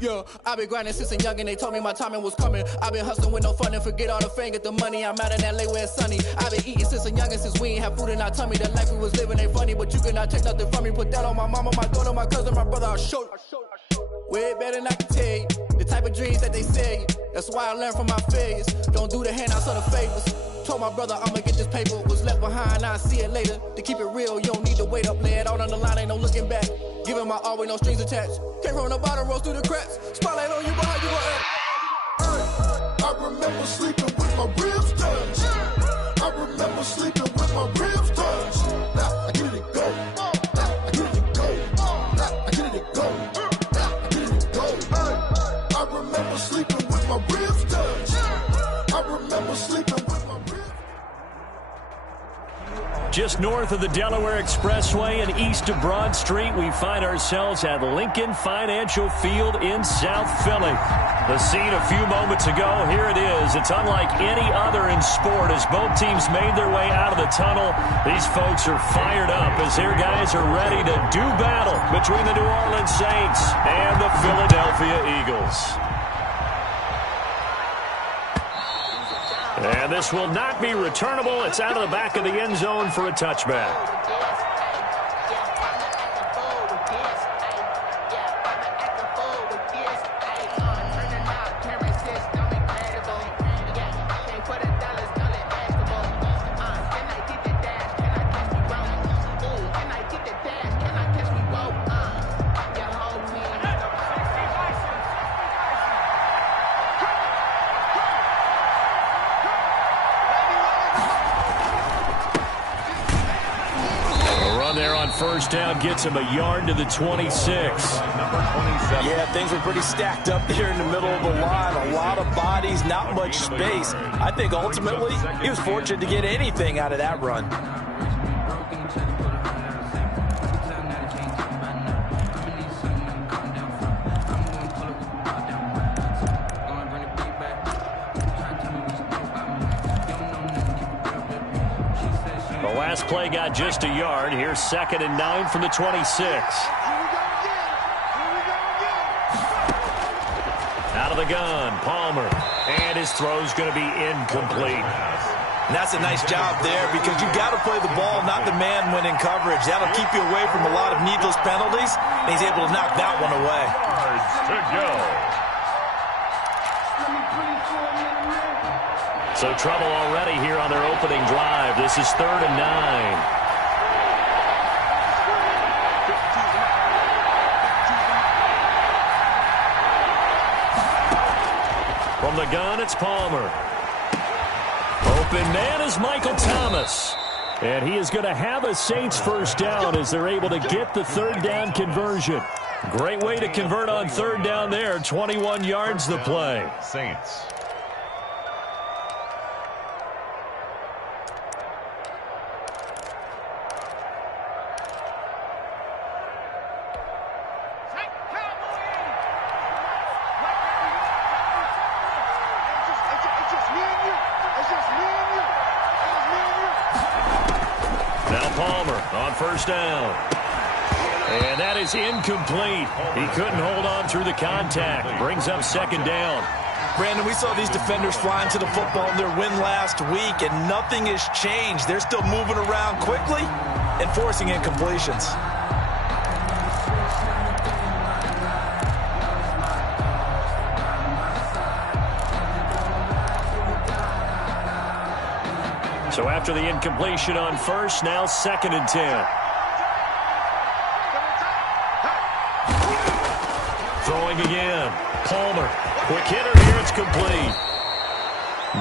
Yeah, I've been grinding since a youngin', they told me my timing was coming. I've been hustling with no fun and forget all the fame, get the money. I'm out in LA where it's sunny. I've been eating since a youngin', since we ain't have food in our tummy. The life we was living ain't funny, but you cannot take nothing from me. Put that on my mama, my daughter, my cousin, my brother, I'll show you. Way better than I can tell you. The type of dreams that they sell you. That's why I learned from my failures. Don't do the handouts or the favors. Told my brother I'ma get this paper. Was left behind, I'll see it later. To keep it real, you don't need to wait up. Lay it out on the line, ain't no looking back. Giving my all with no strings attached. Came from the bottom, rose through the cracks. Spotlight on you, but how you gon' act? I remember sleeping with my ribs touched. I remember sleeping with my ribs touched. Now I get it go. Now I get it go. Now I get it go. Now I get it go. I remember sleeping with my ribs touched. I remember sleeping with my ribs. Just north of the Delaware Expressway and east of Broad Street, we find ourselves at Lincoln Financial Field in South Philly. The scene a few moments ago, here it is. It's unlike any other in sport as both teams made their way out of the tunnel. These folks are fired up as their guys are ready to do battle between the New Orleans Saints and the Philadelphia Eagles. And this will not be returnable. It's out of the back of the end zone for a touchback. First down gets him a yard to the 26. Yeah, things were pretty stacked up there in the middle of the line. A lot of bodies, not much space. I think ultimately he was fortunate to get anything out of that run. Last play got just a yard. Here's 2nd and 9 from the 26. Out of the gun, Palmer. And his throw's going to be incomplete. And that's a nice job there because you got to play the ball, not the man when in coverage. That'll keep you away from a lot of needless penalties. And he's able to knock that one away. To go. So trouble already here on their opening drive. This is 3rd and 9. From the gun, it's Palmer. Open man is Michael Thomas. And he is going to have a Saints first down as they're able to get the 3rd down conversion. Great way to convert on 3rd down there. 21 yards the play. Saints. First down. And that is incomplete. He couldn't hold on through the contact. Brings up 2nd down. Brandon, we saw these defenders flying to the football in their win last week, and nothing has changed. They're still moving around quickly and forcing incompletions. So after the incompletion on first, now 2nd and 10. Throwing again. Palmer. Quick hitter here. It's complete.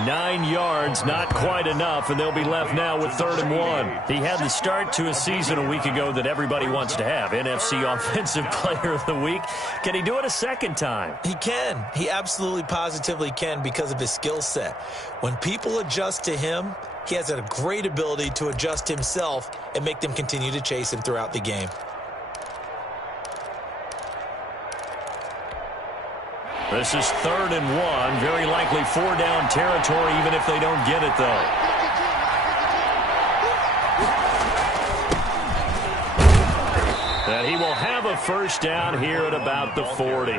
9 yards, not quite enough, and they'll be left now with 3rd and 1. He had the start to a season a week ago that everybody wants to have. NFC Offensive Player of the Week. Can he do it a second time? He can. He absolutely positively can because of his skill set. When people adjust to him, he has a great ability to adjust himself and make them continue to chase him throughout the game. This is 3rd and 1. Very likely 4-down territory, even if they don't get it, though. And he will have a first down here at about the 40.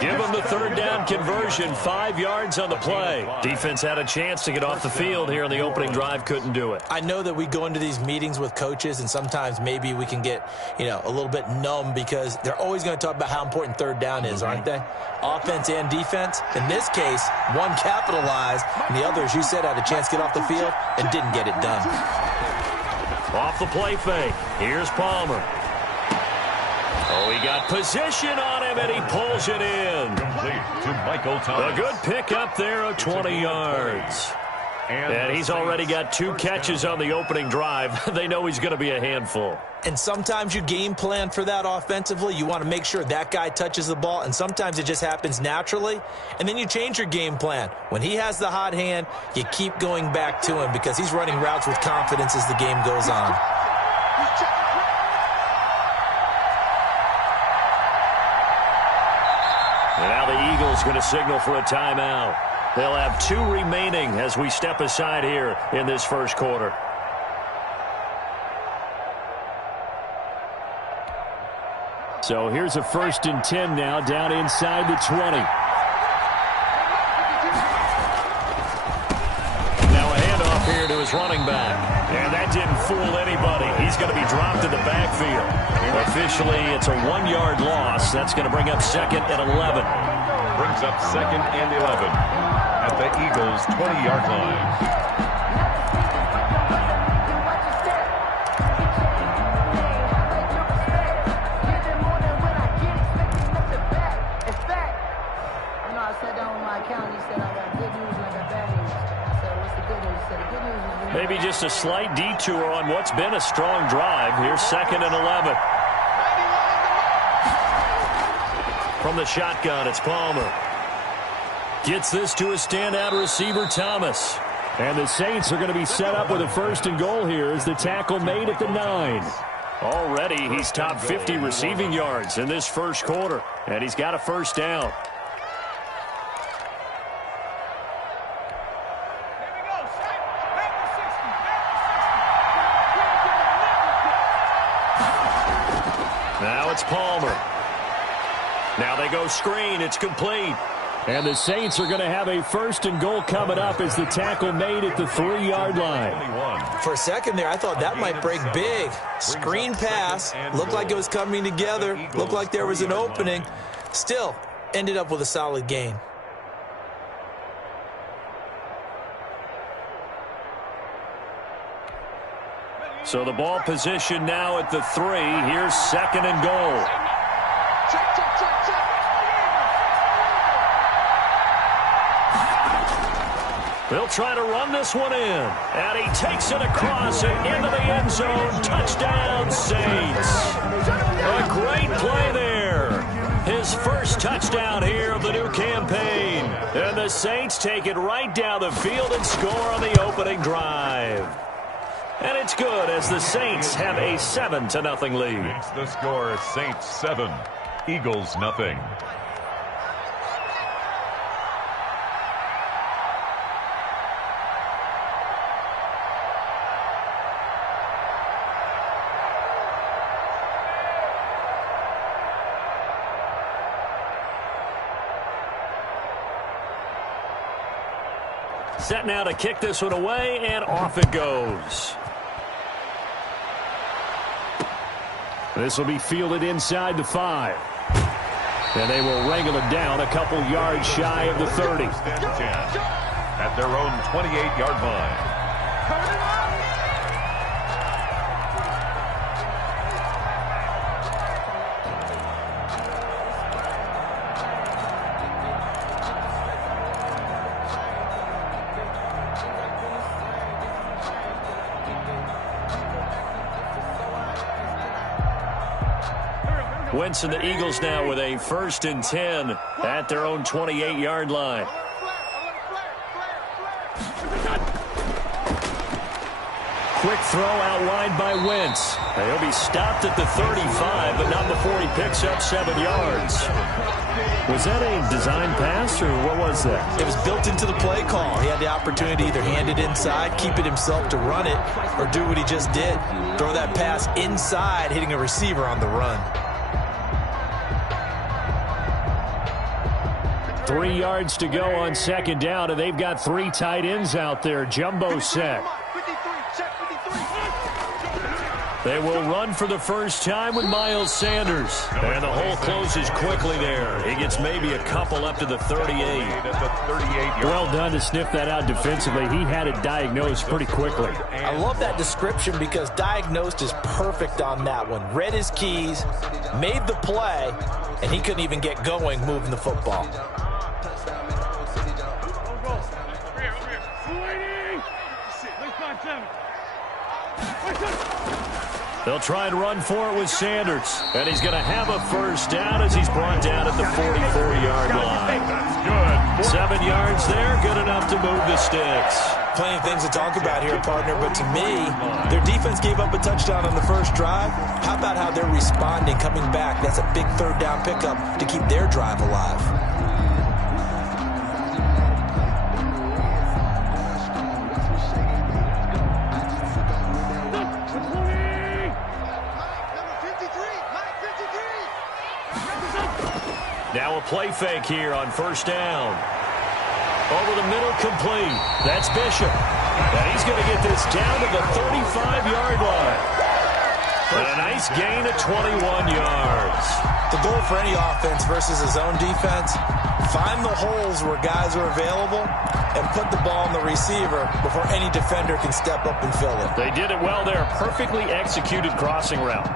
Give them the third down conversion, 5 yards on the play. Defense had a chance to get off the field here in the opening drive, couldn't do it. I know that we go into these meetings with coaches, and sometimes maybe we can get, a little bit numb because they're always going to talk about how important third down is, aren't they? Offense and defense. In this case, one capitalized, and the other, as you said, had a chance to get off the field and didn't get it done. Off the play fake. Here's Palmer. Oh, he got position on him, and he pulls it in. Complete to Michael Thomas. A good pickup there of 20 yards. And he's already got 2 catches on the opening drive. They know he's going to be a handful. And sometimes you game plan for that offensively. You want to make sure that guy touches the ball, and sometimes it just happens naturally. And then you change your game plan. When he has the hot hand, you keep going back to him because he's running routes with confidence as the game goes on. And now the Eagles going to signal for a timeout. They'll have 2 remaining as we step aside here in this first quarter. So here's a 1st and 10 now down inside the 20. Now a handoff here to his running back. And that didn't fool anybody. He's going to be dropped in the backfield. Officially, it's a 1-yard loss. That's going to bring up 2nd and 11. Brings up 2nd and 11 at the Eagles' 20-yard line. Maybe just a slight detour on what's been a strong drive. Here's 2nd and 11. From the shotgun, it's Palmer. Gets this to a standout receiver, Thomas. And the Saints are going to be set up with a 1st and goal here as the tackle made at the 9. Already, he's top 50 receiving yards in this first quarter. And he's got a 1st down. Now it's Palmer. Now they go screen. It's complete. And the Saints are going to have a 1st and goal coming up as the tackle made at the 3-yard line. For a second there, I thought that might break big. Screen pass. Looked like it was coming together. Looked like there was an opening. Still, ended up with a solid gain. So the ball position now at the 3. Here's 2nd and goal. They'll try to run this one in. And he takes it across and into the end zone. Touchdown, Saints. A great play there. His first touchdown here of the new campaign. And the Saints take it right down the field and score on the opening drive. And it's good as the Saints have a 7-0 lead. The score is Saints 7, Eagles 0. Set now to kick this one away, and off it goes. This will be fielded inside the 5. And they will wrangle it down a couple yards shy of the 30. At their own 28-yard line. Wentz and the Eagles now with a 1st and 10 at their own 28-yard line. Quick throw out wide by Wentz. He'll be stopped at the 35, but not before he picks up 7 yards. Was that a design pass, or what was that? It was built into the play call. He had the opportunity to either hand it inside, keep it himself to run it, or do what he just did. Throw that pass inside, hitting a receiver on the run. 3 yards to go on second down, and they've got 3 tight ends out there. Jumbo set. They will run for the first time with Miles Sanders. And the hole closes quickly there. He gets maybe a couple up to the 38. Well done to sniff that out defensively. He had it diagnosed pretty quickly. I love that description because diagnosed is perfect on that one. Read his keys, made the play, and he couldn't even get going moving the football. They'll try and run for it with Sanders. And he's going to have a first down as he's brought down at the 44-yard line. 7 yards there, good enough to move the sticks. Plenty of things to talk about here, partner, but to me, their defense gave up a touchdown on the first drive. How about how they're responding, coming back? That's a big third down pickup to keep their drive alive. Now a play fake here on first down. Over the middle, complete. That's Bishop. And he's going to get this down to the 35-yard line. And a nice gain of 21 yards. The goal for any offense versus a zone defense, find the holes where guys are available and put the ball on the receiver before any defender can step up and fill it. They did it well there. Perfectly executed crossing route.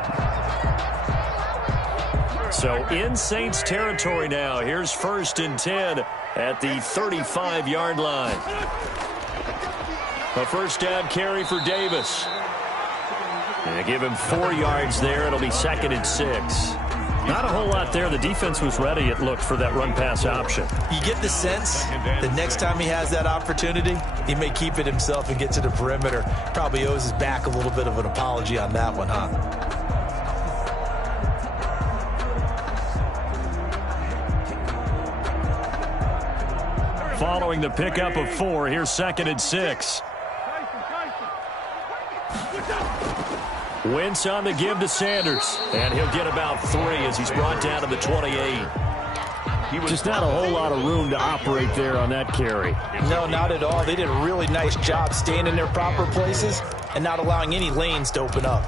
So in Saints territory now. Here's 1st and 10 at the 35-yard line. A first down carry for Davis. And give him 4 yards there. It'll be 2nd and 6. Not a whole lot there. The defense was ready, it looked, for that run-pass option. You get the sense that next time he has that opportunity, he may keep it himself and get to the perimeter. Probably owes his back a little bit of an apology on that one, huh? Following the pickup of 4, here's 2nd and 6. Wentz on the give to Sanders. And he'll get about 3 as he's brought down to the 28. Just not a whole lot of room to operate there on that carry. No, not at all. They did a really nice job staying in their proper places and not allowing any lanes to open up.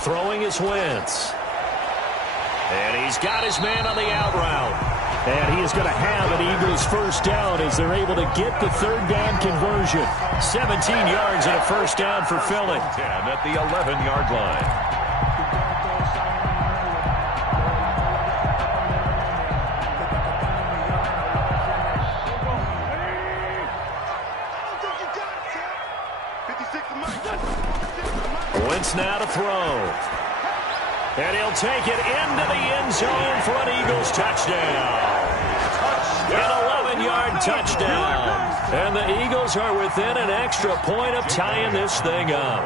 Throwing is Wentz. And he's got his man on the out route. And he is going to have an Eagles first down as they're able to get the third down conversion. 17 yards and a first down for Philly. 10 at the 11-yard line. Wentz now to throw. And he'll take it into the end zone for an Eagles touchdown. An 11-yard touchdown. And the Eagles are within an extra point of tying this thing up.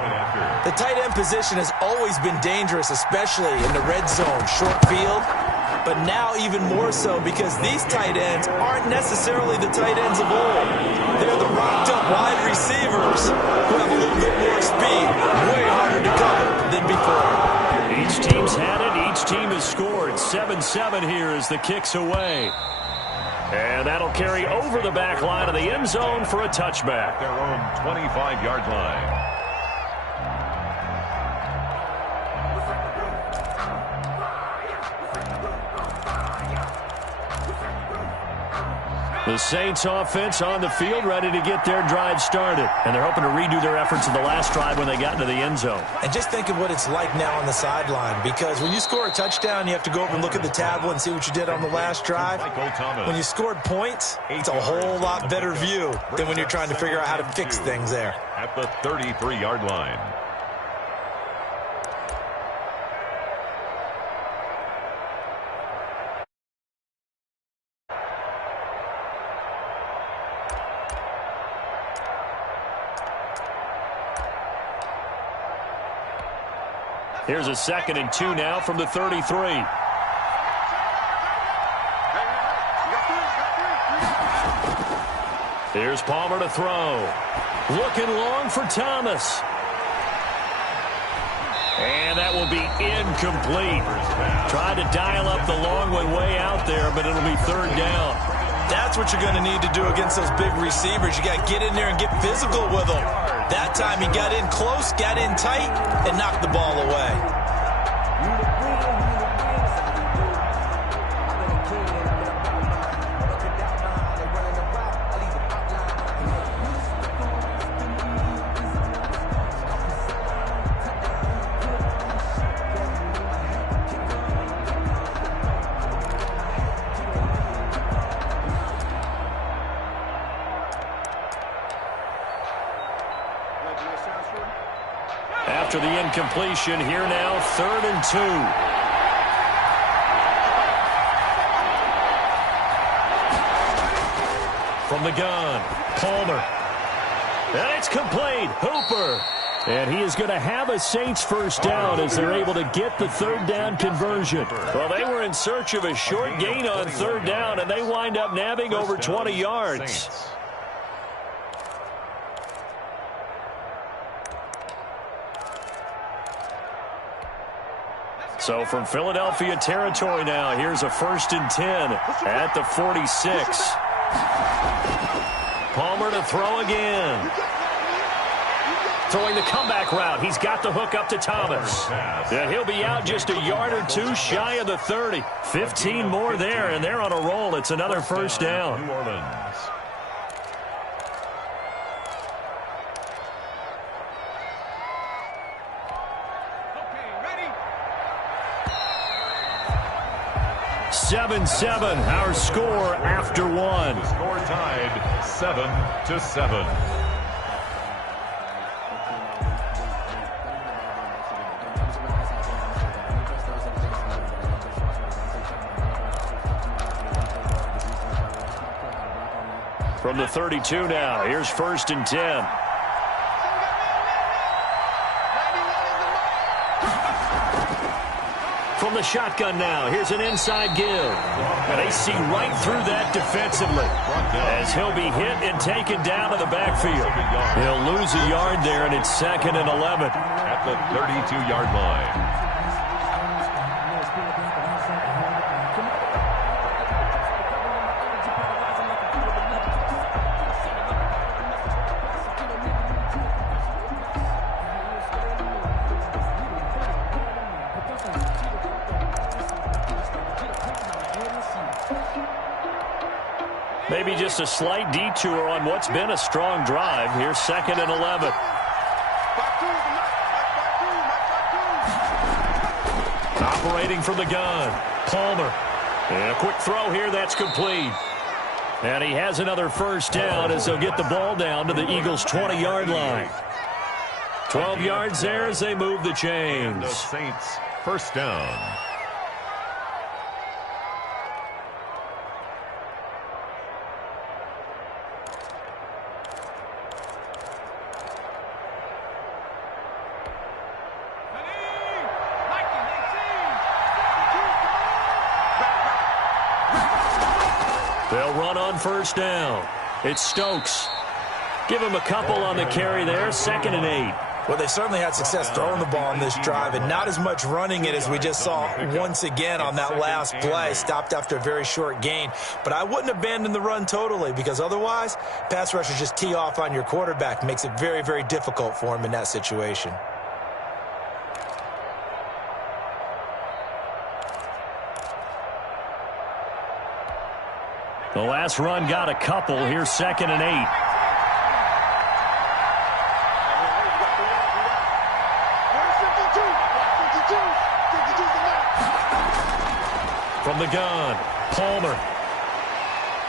The tight end position has always been dangerous, especially in the red zone, short field. But now even more so because these tight ends aren't necessarily the tight ends of old. They're the rocked-up wide receivers who have a little bit more speed, way harder to cover than before. Each team's had it. Each team has scored. 7-7 here as the kick's away. And that'll carry over the back line of the end zone for a touchback. Their own 25-yard line. The Saints offense on the field ready to get their drive started. And they're hoping to redo their efforts in the last drive when they got into the end zone. And just think of what it's like now on the sideline, because when you score a touchdown, you have to go over and look at the tablet and see what you did on the last drive. When you scored points, it's a whole lot better view than when you're trying to figure out how to fix things there. At the 33-yard line. Here's a 2nd and 2 now from the 33. Here's Palmer to throw. Looking long for Thomas. And that will be incomplete. Tried to dial up the long one way out there, but it'll be 3rd down. That's what you're going to need to do against those big receivers. You got to get in there and get physical with them. That time he got in close, got in tight, and knocked the ball away. After the incompletion, here now, 3rd and 2. From the gun, Palmer. And it's complete. Hooper. And he is going to have a Saints first down as they're able to get the 3rd down conversion. Well, they were in search of a short gain on 3rd down, and they wind up nabbing over 20 yards. So from Philadelphia territory now, here's a 1st and 10 at the 46. Palmer to throw again. Throwing the comeback route. He's got the hook up to Thomas. Yeah, he'll be out just a yard or two shy of the 30. 15 more there, and they're on a roll. It's another 1st down. New Orleans. Ready? 7-7, our score after one. The score tied 7-7. From the 32 now, here's 1st and 10. From the shotgun now, here's an inside give. And they see right through that defensively as he'll be hit and taken down to the backfield. He'll lose a yard there, and it's 2nd and 11. At the 32-yard line. Maybe just a slight detour on what's been a strong drive. Here's 2nd and 11. Operating from the gun, Palmer. And a quick throw here, that's complete. And he has another 1st down as they'll get the ball down to the Eagles' 20-yard line. 12 yards there as they move the chains. The Saints, 1st down. They'll run on 1st down. It's Stokes. Give him a couple on the carry there. 2nd and 8. Well, they certainly had success throwing the ball on this drive and not as much running it as we just saw once again on that last play. Stopped after a very short gain. But I wouldn't abandon the run totally because otherwise, pass rushers just tee off on your quarterback. Makes it very, very difficult for him in that situation. The last run got a couple. Here's 2nd and 8. From the gun, Palmer.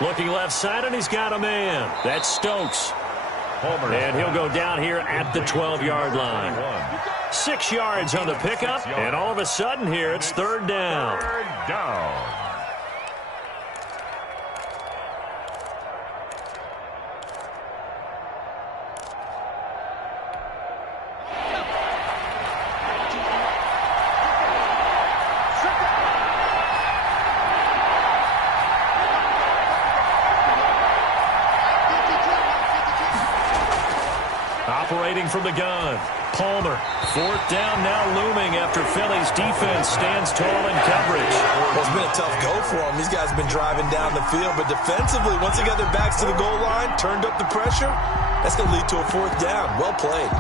Looking left side, and he's got a man. That's Stokes. Palmer. And he'll go down here at the 12-yard line. 6 yards on the pickup, and all of a sudden here it's 3rd down. 3rd down. from the gun. Palmer. Fourth down now looming after Philly's defense stands tall in coverage. Well, it's been a tough go for them. These guys have been driving down the field, but defensively, once they got their backs to the goal line, turned up the pressure, that's going to lead to a fourth down. Well played.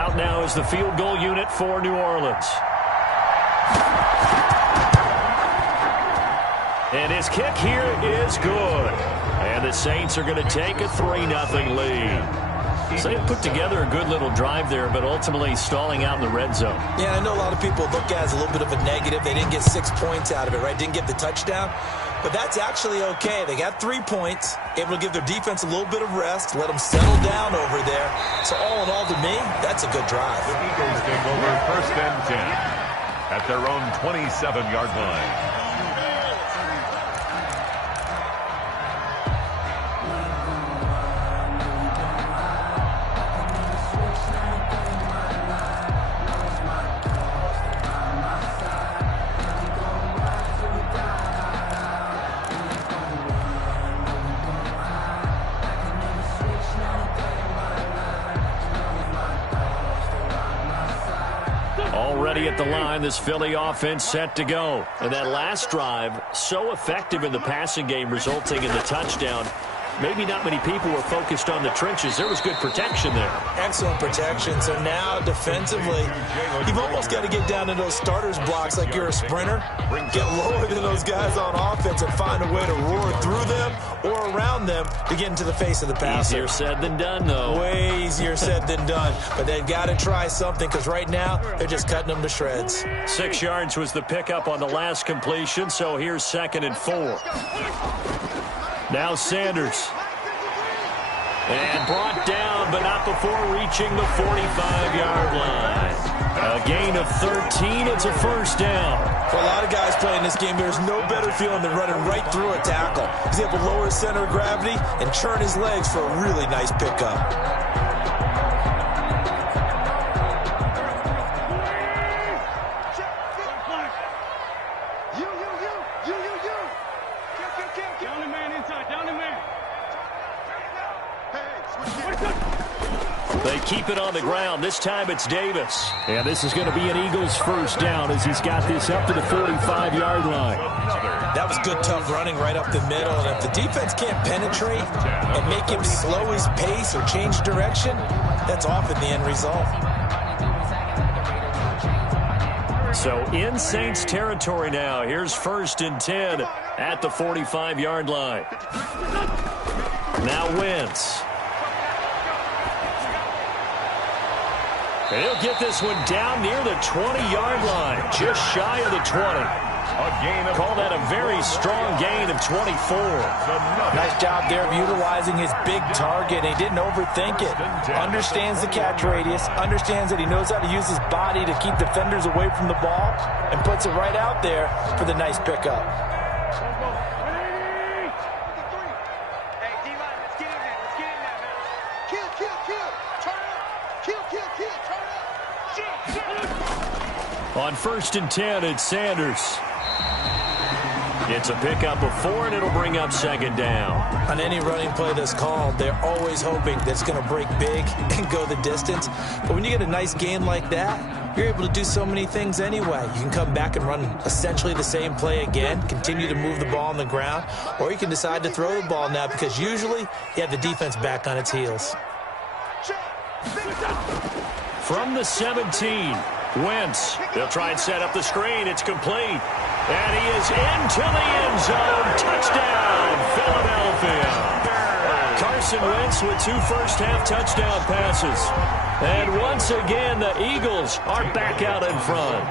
Out now is the field goal unit for New Orleans. And his kick here is good. And the Saints are going to take a 3-0 lead. So they put together a good little drive there, but ultimately stalling out in the red zone. Yeah, I know a lot of people look at it as a little bit of a negative. They didn't get 6 points out of it, right? Didn't get the touchdown. But that's actually okay. They got 3 points, able to give their defense a little bit of rest, let them settle down over there. So all in all, to me, that's a good drive. The Eagles take over 1st and 10 at their own 27-yard line. Already at the line, this Philly offense set to go. And that last drive, so effective in the passing game, resulting in the touchdown. Maybe not many people were focused on the trenches. There was good protection there. Excellent protection. So now defensively, you've almost got to get down to those starters blocks like you're a sprinter. Get lower than those guys on offense and find a way to roar through them or around them to get into the face of the passer. Easier said than done, though. Way easier said than done. But they've got to try something because right now they're just cutting them to shreds. 6 yards was the pickup on the last completion, so here's 2nd and 4. Now Sanders. And brought down, but not before reaching the 45-yard line. A gain of 13. It's a 1st down. For a lot of guys playing this game, there's no better feeling than running right through a tackle. He's able to lower his center of gravity and churn his legs for a really nice pickup. They keep it on the ground. This time it's Davis. And this is going to be an Eagles 1st down as he's got this up to the 45-yard line. That was good, tough running right up the middle. And if the defense can't penetrate and make him slow his pace or change direction, that's often the end result. So in Saints territory now. Here's 1st and 10 at the 45-yard line. Now Wentz. He'll get this one down near the 20-yard line, just shy of the 20. Call that a very strong gain of 24. Nice job there of utilizing his big target. He didn't overthink it. Understands the catch radius, understands that he knows how to use his body to keep defenders away from the ball, and puts it right out there for the nice pickup. On 1st and 10, it's Sanders. It's a pickup of 4, and it'll bring up 2nd down. On any running play that's called, they're always hoping that it's going to break big and go the distance. But when you get a nice gain like that, you're able to do so many things anyway. You can come back and run essentially the same play again, continue to move the ball on the ground, or you can decide to throw the ball now because usually you have the defense back on its heels. From the 17, Wentz. They'll try and set up the screen. It's complete. And he is into the end zone. Touchdown, Philadelphia. Carson Wentz with 2 first-half touchdown passes. And once again, the Eagles are back out in front.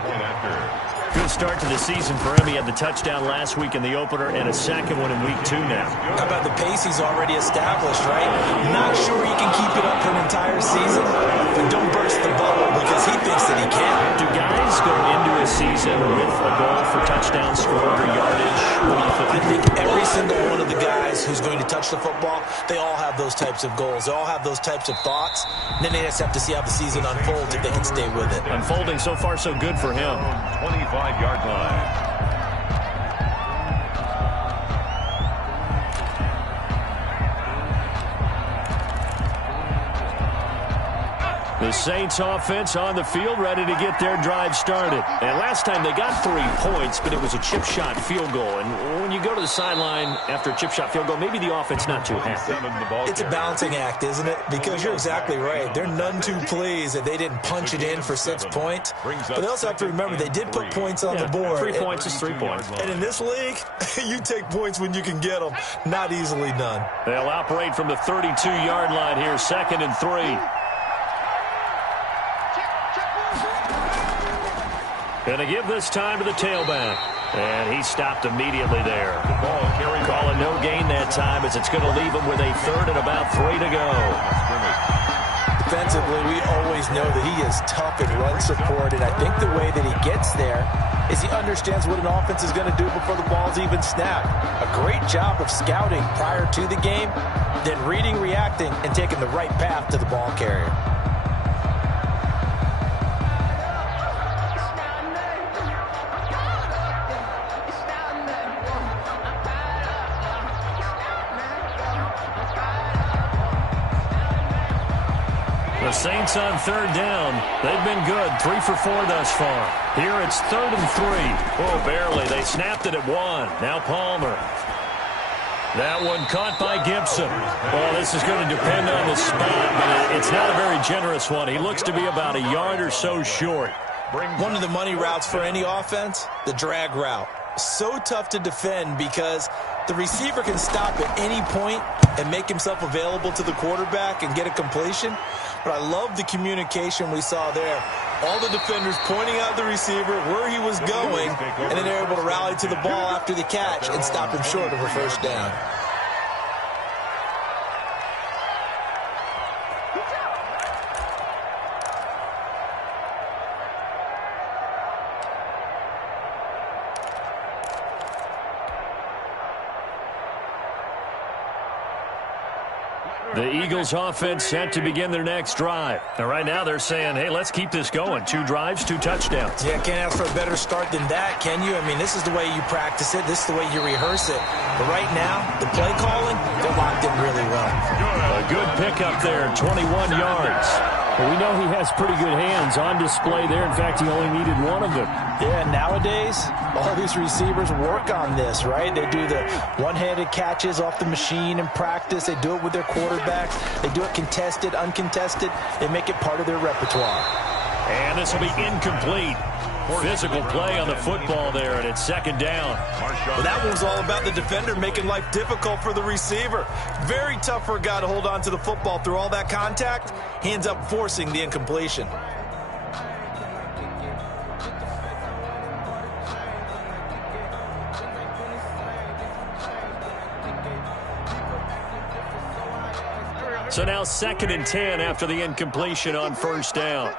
Good start to the season for him. He had the touchdown last week in the opener and a 2nd one in week 2 now. How about the pace he's already established, right? Not sure he can keep it up for an entire season, but don't burst the bubble because he thinks that he can. Do guys go into a season with a goal for touchdown scored or yardage? What do you think? I think every single one of the guys who who's going to touch the football, they all have those types of goals. They all have those types of thoughts. And then they just have to see how the season unfolds if they can stay with it. Unfolding so far so good for him. 25-yard line. The Saints offense on the field, ready to get their drive started. And last time they got 3 points, but it was a chip shot field goal. And when you go to the sideline after a chip shot field goal, maybe the offense not too happy. It's a balancing act, isn't it? Because you're exactly right. They're none too pleased that they didn't punch it in for 6 points. But they also have to remember they did put points on the board. 3 points is 3 points. And in this league, you take points when you can get them. Not easily done. They'll operate from the 32-yard line here, 2nd and 3. Going to give this time to the tailback. And he stopped immediately there. Calling no gain that time as it's going to leave him with a 3rd and about 3 to go. Defensively, we always know that he is tough in run support, and I think the way that he gets there is he understands what an offense is going to do before the ball's even snapped. A great job of scouting prior to the game, then reading, reacting, and taking the right path to the ball carrier. The Saints on 3rd down. They've been good. 3 for 4 thus far. Here it's 3rd and 3. Oh, barely. They snapped it at 1. Now Palmer. That one caught by Gibson. Well, this is going to depend on the spot, but it's not a very generous one. He looks to be about a yard or so short. One of the money routes for any offense, the drag route. So tough to defend because the receiver can stop at any point and make himself available to the quarterback and get a completion. But I love the communication we saw there. All the defenders pointing out the receiver, where he was going, and then they're able to rally to the ball after the catch and stop him short of a 1st down. The Eagles offense set to begin their next drive. And right now they're saying, hey, let's keep this going. 2 drives, 2 touchdowns. Yeah, can't ask for a better start than that, can you? I mean, this is the way you practice it. This is the way you rehearse it. But right now, the play calling, they're locked in really well. A good pickup there, 21 yards. Well, we know he has pretty good hands on display there. In fact, he only needed 1 of them. Yeah, nowadays, all these receivers work on this, right? They do the one-handed catches off the machine in practice. They do it with their quarterbacks. They do it contested, uncontested. They make it part of their repertoire. And this will be incomplete. Physical play on the football there, and it's 2nd down. Well, that one's all about the defender making life difficult for the receiver. Very tough for a guy to hold on to the football through all that contact. He ends up forcing the incompletion. So now 2nd and 10 after the incompletion on 1st down.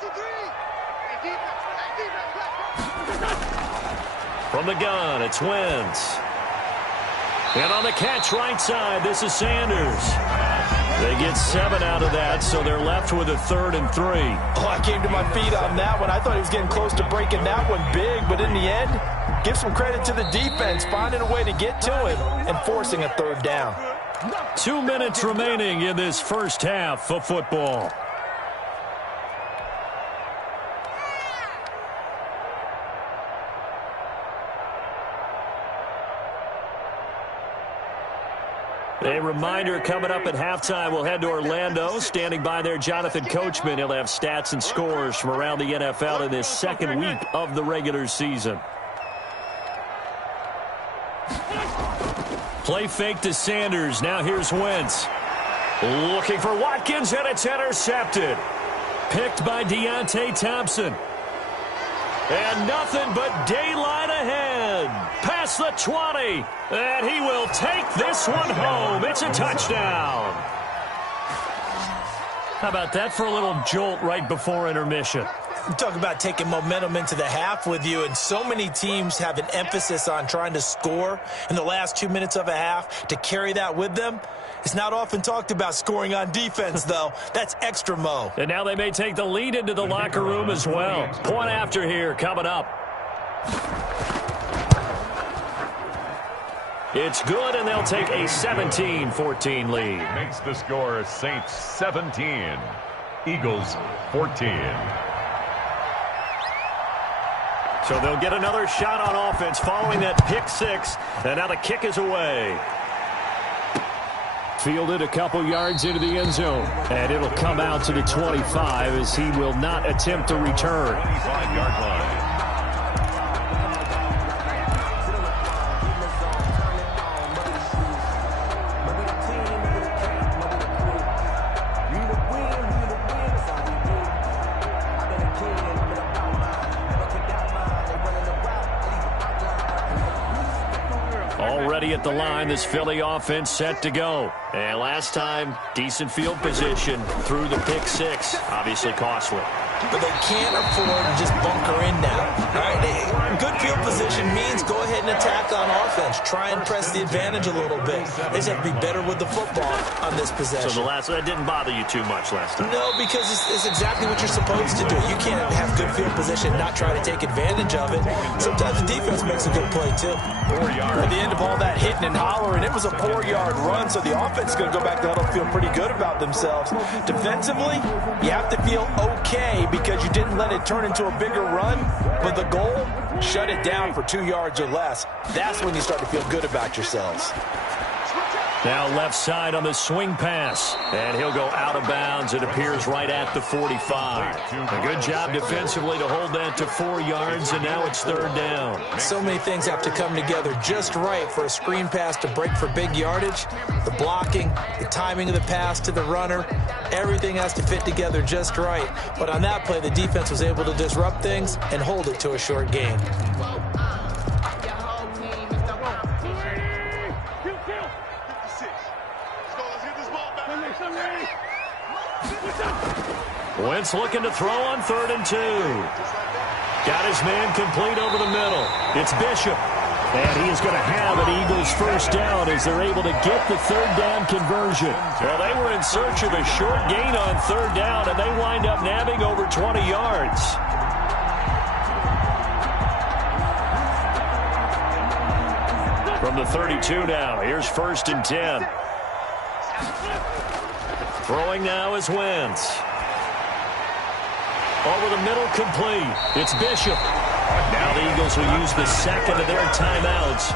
From the gun, it's Wentz. And on the catch right side, this is Sanders. They get 7 out of that, so they're left with a 3rd and 3. Oh, I came to my feet on that one. I thought he was getting close to breaking that one big, but in the end, give some credit to the defense, finding a way to get to him and forcing a 3rd down. 2 minutes remaining in this first half of football. A reminder coming up at halftime, we'll head to Orlando. Standing by there, Jonathan Coachman. He'll have stats and scores from around the NFL in this 2nd week of the regular season. Play fake to Sanders. Now here's Wentz. Looking for Watkins, and it's intercepted. Picked by Deontay Thompson. And nothing but daylight ahead. Past the 20. And he will take this one home. It's a touchdown. How about that for a little jolt right before intermission? You talk about taking momentum into the half with you, and so many teams have an emphasis on trying to score in the last 2 minutes of a half to carry that with them. It's not often talked about scoring on defense, though. That's extra mo. And now they may take the lead into the locker room as well. Point after here coming up. It's good, and they'll take a 17-14 lead. Makes the score Saints 17, Eagles 14. So they'll get another shot on offense following that pick six, and now the kick is away. Fielded a couple yards into the end zone, and it'll come out to the 25 as he will not attempt to return. 25-yard line. At the line, this Philly offense set to go. And last time, decent field position through the pick six. Obviously costly. But they can't afford to just bunker in now. All right, good field position means go ahead and attack on offense. Try and press the advantage a little bit. They just have to be better with the football on this possession. So that didn't bother you too much last time? No, because it's exactly what you're supposed to do. You can't have good field position and not try to take advantage of it. Sometimes the defense makes a good play, too. 4 yards. At the end of all that hitting and hollering, it was a 4-yard run, so the offense is going to go back to huddle feel pretty good about themselves. Defensively, you have to feel okay because you didn't let it turn into a bigger run, but the goal, shut it down for 2 yards or less. That's when you start to feel good about yourselves. Now left side on the swing pass, and he'll go out of bounds. It appears right at the 45. A good job defensively to hold that to 4 yards, and now it's third down. So many things have to come together just right for a screen pass to break for big yardage. The blocking, the timing of the pass to the runner, everything has to fit together just right. But on that play, the defense was able to disrupt things and hold it to a short gain. Wentz looking to throw on 3rd and 2. Got his man complete over the middle. It's Bishop. And he is going to have an Eagles first down as they're able to get the third down conversion. Well, they were in search of a short gain on 3rd down, and they wind up nabbing over 20 yards. From the 32 now, here's 1st and 10. Throwing now is Wentz. Over the middle, complete. It's Bishop. Now the Eagles will use the second of their timeouts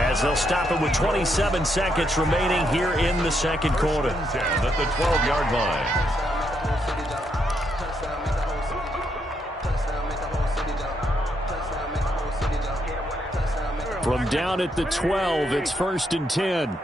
as they'll stop it with 27 seconds remaining here in the second quarter. At the 12-yard line. From down at the 12, it's 1st and 10.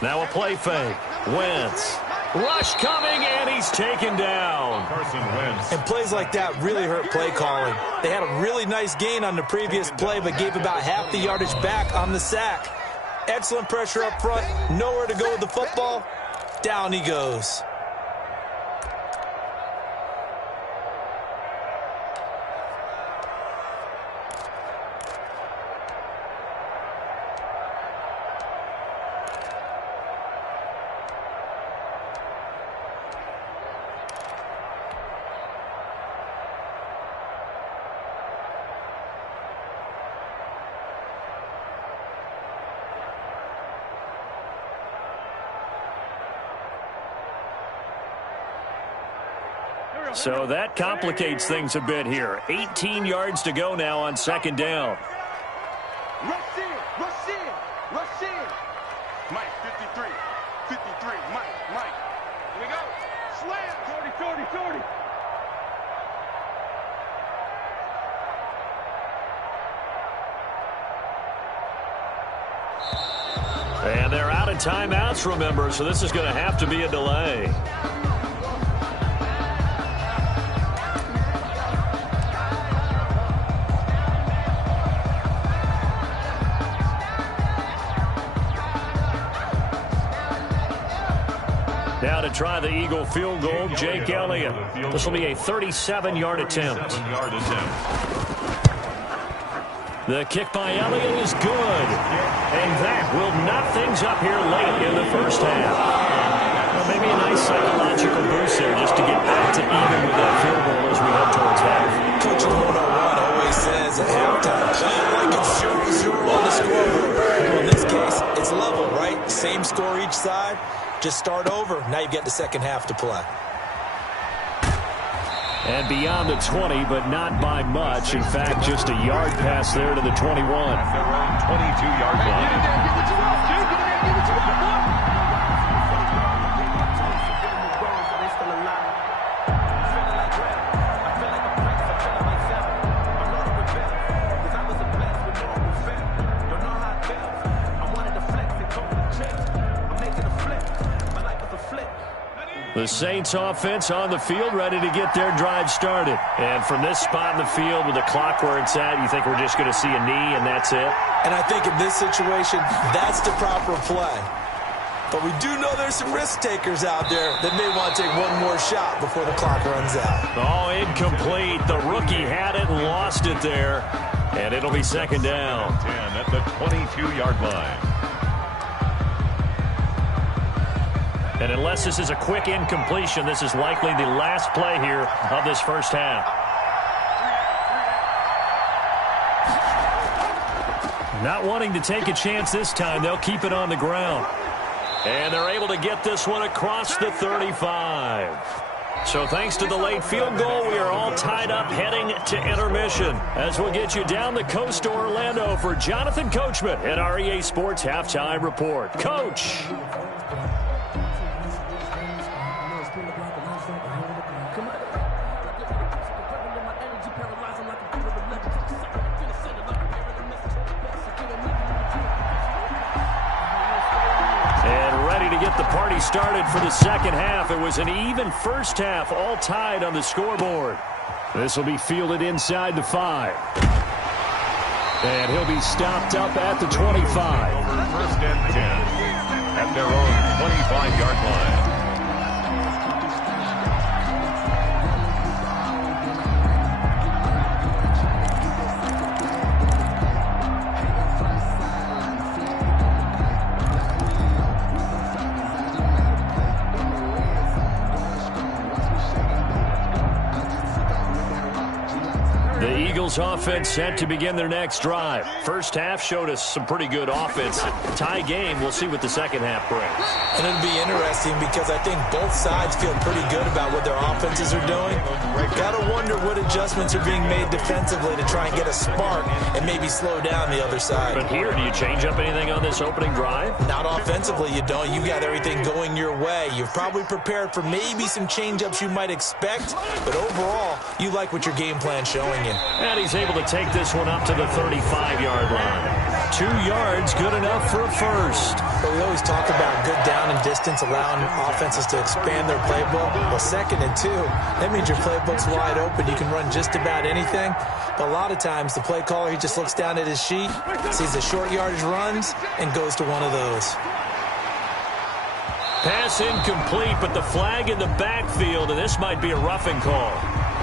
Now a play fake. Wentz. Rush coming, and he's taken down. Carson Wentz. And plays like that really hurt play calling. They had a really nice gain on the previous play, but gave about half the yardage back on the sack. Excellent pressure up front. Nowhere to go with the football. Down he goes. So that complicates things a bit here. 18 yards to go now on 2nd down. Rush in, rush in, rush in. Mike, 53, 53, Mike. Here we go. Slam. 40. And they're out of timeouts, remember, so this is going to have to be a delay. Now to try the Eagle field goal, Jake Elliott. This will be a 37-yard attempt. The kick by Elliott is good. And that will knock things up here late in the first half. Well, maybe a nice psychological boost there just to get back to even with that field goal as we head towards half. Coach 101 always says at halftime, play like it's 0-0 on the scoreboard. Well, in this case, it's level, right? Same score each side. Just start over. Now you get the second half to play. And beyond the 20, but not by much. In fact, just a yard pass there to the 21. Their own 22-yard line. The Saints offense on the field, ready to get their drive started. And from this spot in the field with the clock where it's at, you think we're just going to see a knee and that's it? And I think in this situation, that's the proper play. But we do know there's some risk takers out there that may want to take one more shot before the clock runs out. Oh, incomplete. The rookie had it and lost it there. And it'll be second down. 10 at the 22-yard line. And unless this is a quick incompletion, this is likely the last play here of this first half. Not wanting to take a chance this time, they'll keep it on the ground. And they're able to get this one across the 35. So thanks to the late field goal, we are all tied up heading to intermission. As we'll get you down the coast to Orlando for Jonathan Coachman at our EA Sports Halftime Report. Coach! The party started for the second half. It was an even first half, all tied on the scoreboard. This will be fielded inside the 5. And he'll be stopped up at the 25. First and 10 at their own 25-yard line. Offense set to begin their next drive. First half showed us some pretty good offense. Tie game. We'll see what the second half brings. And it'll be interesting because I think both sides feel pretty good about what their offenses are doing. Got to wonder what adjustments are being made defensively to try and get a spark and maybe slow down the other side. But here, do you change up anything on this opening drive? Not offensively, you don't. You got everything going your way. You've probably prepared for maybe some change-ups you might expect, but overall, you like what your game plan's showing you. And he's able to take this one up to the 35-yard line. 2 yards, good enough for a first. But we always talk about good down and distance, allowing offenses to expand their playbook. Well, 2nd and 2, that means your playbook's wide open. You can run just about anything. But a lot of times, the play caller, he just looks down at his sheet, sees the short yardage runs, and goes to one of those. Pass incomplete, but the flag in the backfield, and this might be a roughing call.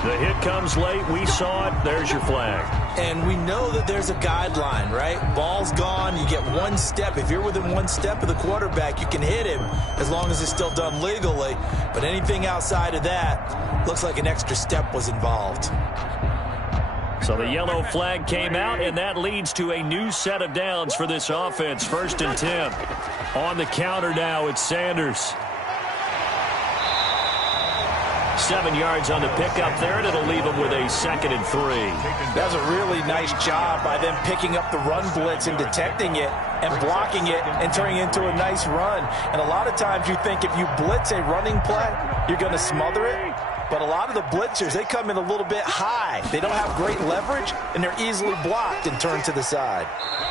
The hit comes late. We saw it. There's your flag. And we know that there's a guideline, right? Ball's gone. You get one step. If you're within one step of the quarterback, you can hit him as long as it's still done legally. But anything outside of that looks like an extra step was involved. So the yellow flag came out, and that leads to a new set of downs for this offense. 1st and 10. On the counter now, it's Sanders. 7 yards on the pickup there, and it'll leave them with a 2nd and 3. That was a really nice job by them picking up the run blitz and detecting it and blocking it and turning it into a nice run. And a lot of times you think if you blitz a running play, you're going to smother it. But a lot of the blitzers, they come in a little bit high. They don't have great leverage, and they're easily blocked and turned to the side.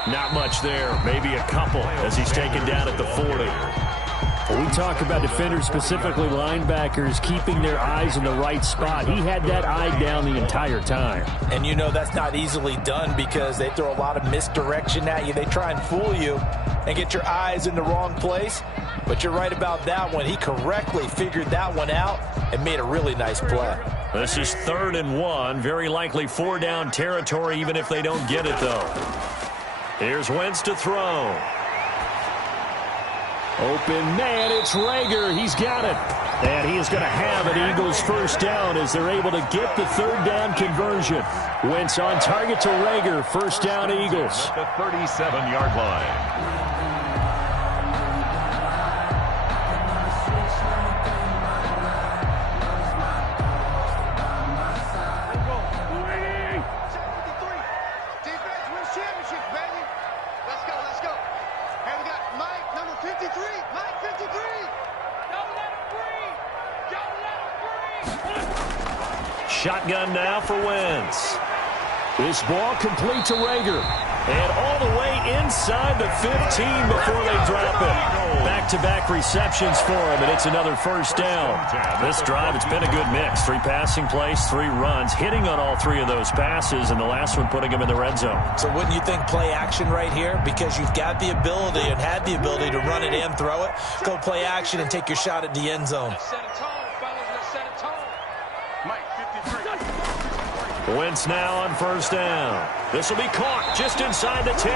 Not much there. Maybe a couple as he's taken down at the 40. When we talk about defenders, specifically linebackers, keeping their eyes in the right spot, he had that eye down the entire time. And you know that's not easily done because they throw a lot of misdirection at you. They try and fool you and get your eyes in the wrong place. But you're right about that one. He correctly figured that one out and made a really nice play. This is 3rd and 1. Very likely 4-down territory, even if they don't get it, though. Here's Wentz to throw. Open man, it's Rager. He's got it. And he is going to have an Eagles first down as they're able to get the 3rd down conversion. Wentz on target to Rager. First down, Eagles. At the 37-yard line. Shotgun now for Wentz. This ball complete to Rager. And all the way inside the 15 before they drop it. Back-to-back receptions for him, and it's another first down. This drive, it's been a good mix. 3 passing plays, 3 runs, hitting on all 3 of those passes, and the last one putting him in the red zone. So wouldn't you think play action right here? Because you've got the ability and had the ability to run it and throw it. Go play action and take your shot at the end zone. Wentz now on first down. This will be caught just inside the 10.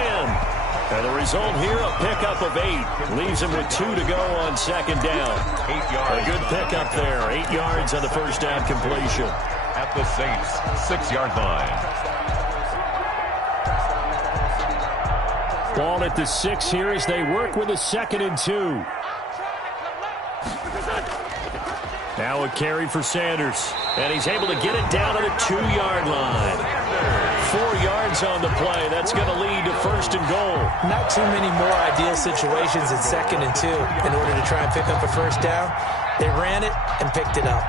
And the result here, a pickup of 8. Leaves him with 2 to go on second down. 8 yards. A good pickup there. 8 yards on the first down completion. At the Saints' 6-yard line. Ball at the 6 here as they work with a 2nd and 2. Now a carry for Sanders. And he's able to get it down to the 2-yard line. 4 yards on the play. That's going to lead to first and goal. Not too many more ideal situations in 2nd and 2 in order to try and pick up a first down. They ran it and picked it up.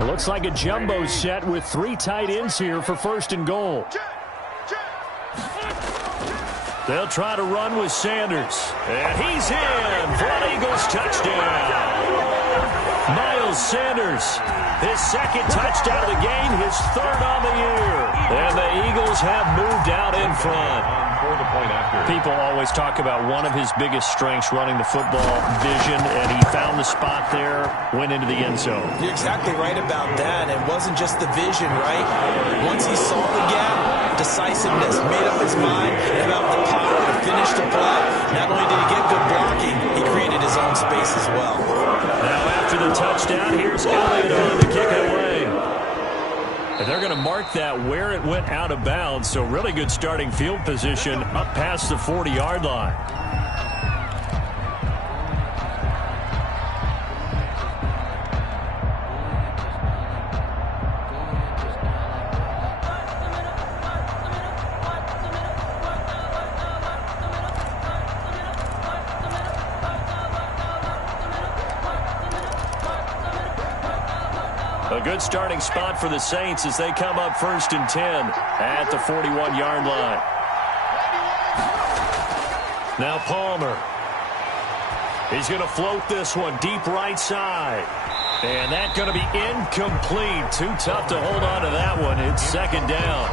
Looks like a jumbo set with 3 tight ends here for first and goal. They'll try to run with Sanders. And he's in for an Eagles touchdown. Miles Sanders, his 2nd touchdown of the game, his 3rd on the year. And the Eagles have moved out in front. For the point after. People always talk about one of his biggest strengths running the football, vision, and he found the spot there, went into the end zone. You're exactly right about that. It wasn't just the vision, right? Once he saw the gap, decisiveness, made up his mind about the power to finish the play. Not only did he get good blocking, he created his own space as well. Now after the touchdown, here's Elliott on to kick it away. And they're going to mark that where it went out of bounds, so really good starting field position up past the 40-yard line. A good starting spot for the Saints as they come up first and 10 at the 41-yard line. Now Palmer. He's going to float this one deep right side. And that's going to be incomplete. Too tough to hold on to that one. It's 2nd down.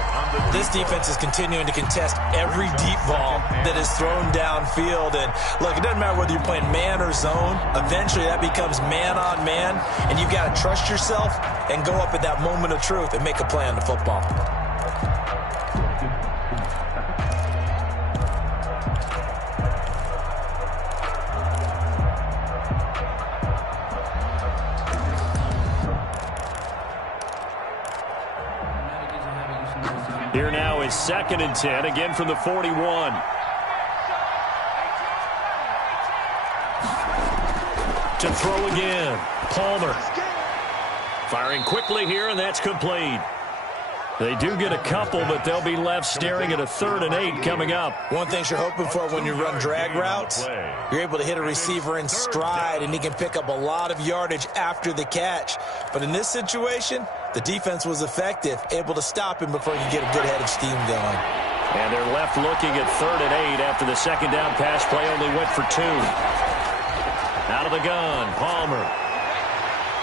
This defense is continuing to contest every deep ball that is thrown downfield. And look, it doesn't matter whether you're playing man or zone. Eventually that becomes man on man. And you've got to trust yourself and go up at that moment of truth and make a play on the football. Here now is 2nd and 10, again from the 41. To throw again, Palmer. Firing quickly here, and that's complete. They do get a couple, but they'll be left staring at a 3rd and 8 coming up. One thing you're hoping for when you run drag routes, you're able to hit a receiver in stride, and he can pick up a lot of yardage after the catch. But in this situation, the defense was effective, able to stop him before he could get a good head of steam going. And they're left looking at 3rd and 8 after the second down pass play only went for 2. Out of the gun, Palmer.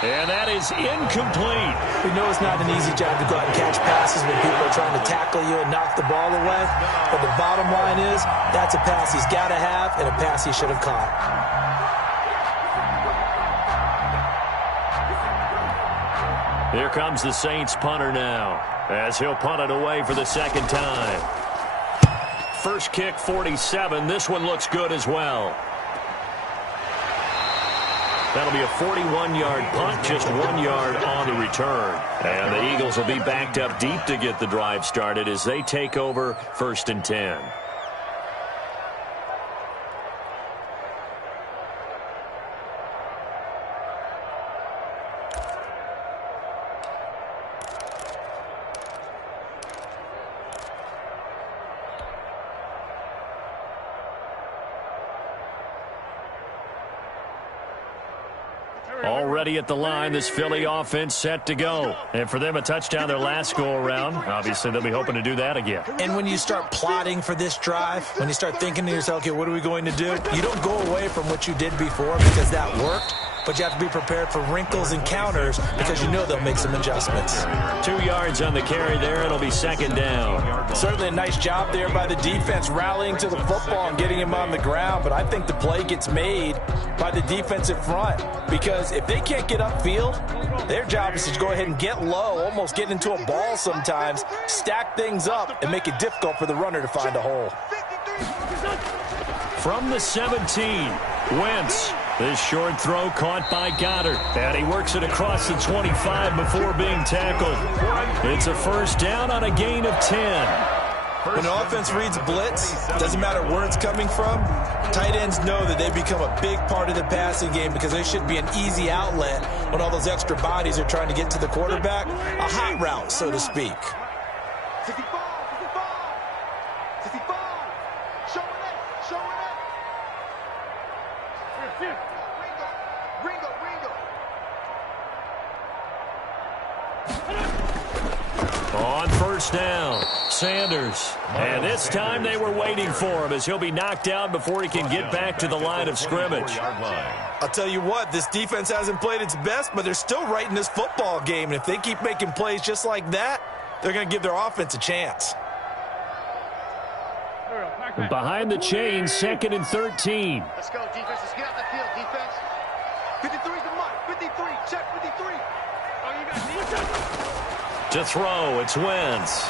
And that is incomplete. We know it's not an easy job to go out and catch passes when people are trying to tackle you and knock the ball away. But the bottom line is, that's a pass he's got to have and a pass he should have caught. Here comes the Saints punter now, as he'll punt it away for the second time. First kick, 47. This one looks good as well. That'll be a 41-yard punt, just 1 yard on the return. And the Eagles will be backed up deep to get the drive started as they take over 1st and 10. Already at the line, this Philly offense set to go. And for them, a touchdown their last go-around. Obviously, they'll be hoping to do that again. And when you start plotting for this drive, when you start thinking to yourself, okay, what are we going to do? You don't go away from what you did before because that worked. But you have to be prepared for wrinkles and counters because you know they'll make some adjustments. 2 yards on the carry there. It'll be second down. Certainly a nice job there by the defense rallying to the football and getting him on the ground. But I think the play gets made by the defensive front because if they can't get upfield, their job is to go ahead and get low, almost get into a ball sometimes, stack things up, and make it difficult for the runner to find a hole. From the 17, Wentz. This short throw caught by Goddard. And he works it across the 25 before being tackled. It's a first down on a gain of 10. When an offense reads blitz, doesn't matter where it's coming from, tight ends know that they become a big part of the passing game because they should be an easy outlet when all those extra bodies are trying to get to the quarterback. A hot route, so to speak. On first down, Sanders. And this time they were waiting for him as he'll be knocked down before he can get back to the line of scrimmage. I'll tell you what, this defense hasn't played its best, but they're still right in this football game. And if they keep making plays just like that, they're going to give their offense a chance. Behind the chain, 2nd and 13. Let's go, defense. Let's get out the field, defense. 53's the mark. 53. Check 53. Oh, you got To throw, it's Wentz.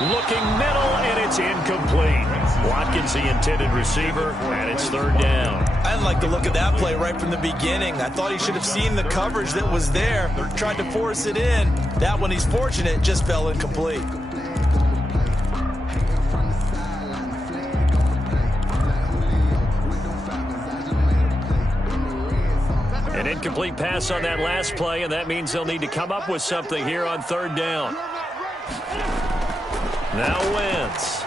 Looking middle, and it's incomplete. Watkins, the intended receiver, and it's 3rd down. I didn't like the look of that play right from the beginning. I thought he should have seen the coverage that was there, tried to force it in. That one, he's fortunate, just fell incomplete. An incomplete pass on that last play, and that means they'll need to come up with something here on 3rd down. Now Wentz.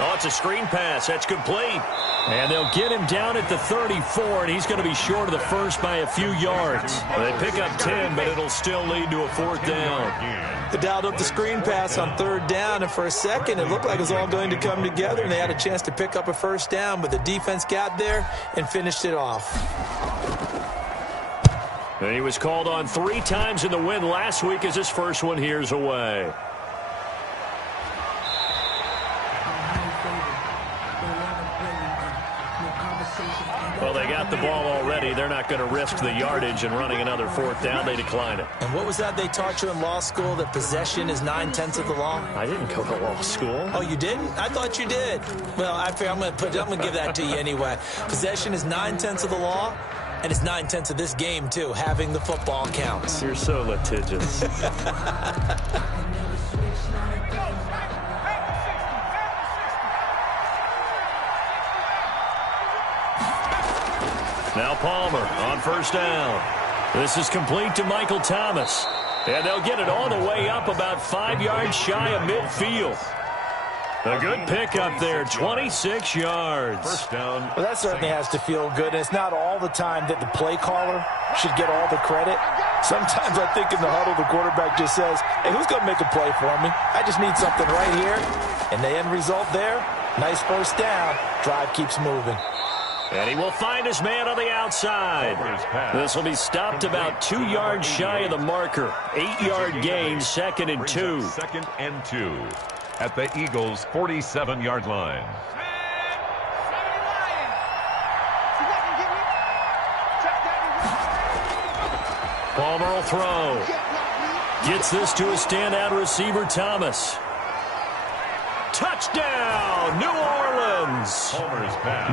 Oh, it's a screen pass. That's complete. And they'll get him down at the 34, and he's going to be short of the first by a few yards. They pick up 10, but it'll still lead to a 4th down. They dialed up the screen pass on 3rd down, and for a second it looked like it was all going to come together, and they had a chance to pick up a first down, but the defense got there and finished it off. And he was called on 3 times in the win last week as his first one here's away. Well, they got the ball already. They're not going to risk the yardage and running another 4th down. They decline it. And what was that they taught you in law school, that possession is 9/10 of the law? I didn't go to law school. Oh, you didn't? I thought you did. Well, I'm going to give that to you anyway. Possession is 9/10 of the law, and it's 9/10 of this game, too. Having the football counts. You're so litigious. Now Palmer on first down. This is complete to Michael Thomas. And they'll get it all the way up about 5 yards shy of midfield. A good pickup there, 26 yards. First down. Well, that certainly has to feel good. And it's not all the time that the play caller should get all the credit. Sometimes I think in the huddle, the quarterback just says, hey, who's going to make a play for me? I just need something right here. And the end result there, nice first down. Drive keeps moving. And he will find his man on the outside. This will be stopped about 2 yards shy of the marker. 8-yard gain, 2nd and 2. 2nd and 2 at the Eagles' 47-yard line. Palmer will throw. Gets this to a standout receiver, Thomas. Touchdown, New Orleans.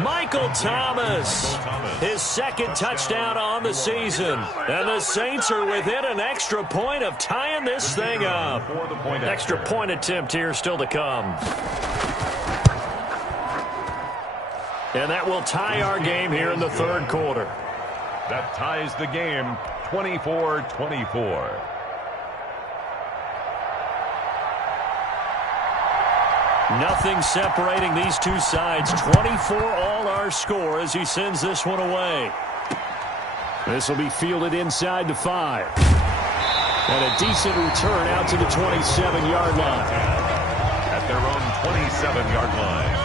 Michael Thomas, his 2nd touchdown on the season. And the Saints are within an extra point of tying this thing up. Extra point attempt here still to come. And that will tie our game here in the 3rd quarter. That ties the game 24-24. Nothing separating these two sides. 24 all our score as he sends this one away. This will be fielded inside the 5. And a decent return out to the 27-yard line. At their own 27-yard line.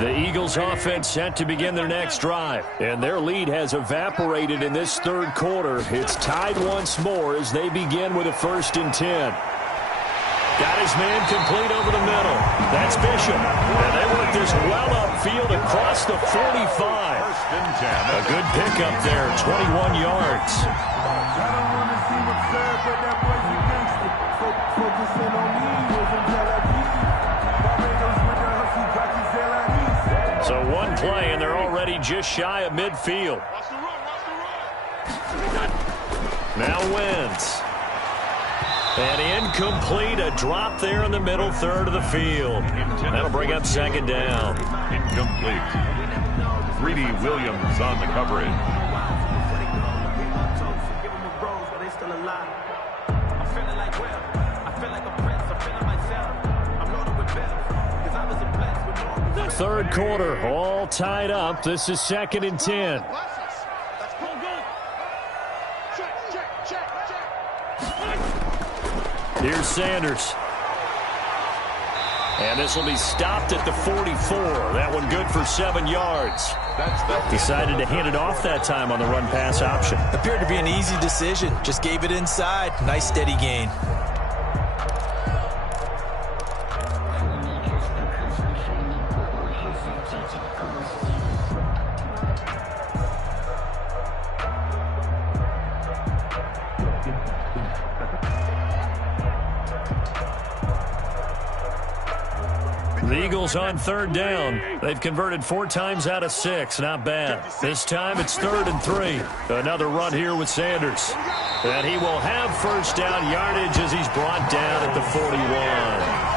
The Eagles offense set to begin their next drive, and their lead has evaporated in this 3rd quarter. It's tied once more as they begin with a 1st and 10. Got his man complete over the middle. That's Bishop. And they work this well upfield across the 45. 1st and 10. A good pickup there, 21 yards. So one play, and they're already just shy of midfield. Now Wentz. And incomplete, a drop there in the middle 3rd of the field. That'll bring up 2nd down. Incomplete. Greedy Williams on the coverage. The 3rd quarter, all tied up. This is 2nd and 10. Here's Sanders. And this will be stopped at the 44. That one good for 7 yards. Decided to hand it off that time on the run-pass option. Appeared to be an easy decision. Just gave it inside. Nice steady gain. The Eagles on 3rd down. They've converted 4 times out of 6. Not bad. This time it's 3rd and 3. Another run here with Sanders. And he will have 1st down yardage as he's brought down at the 41.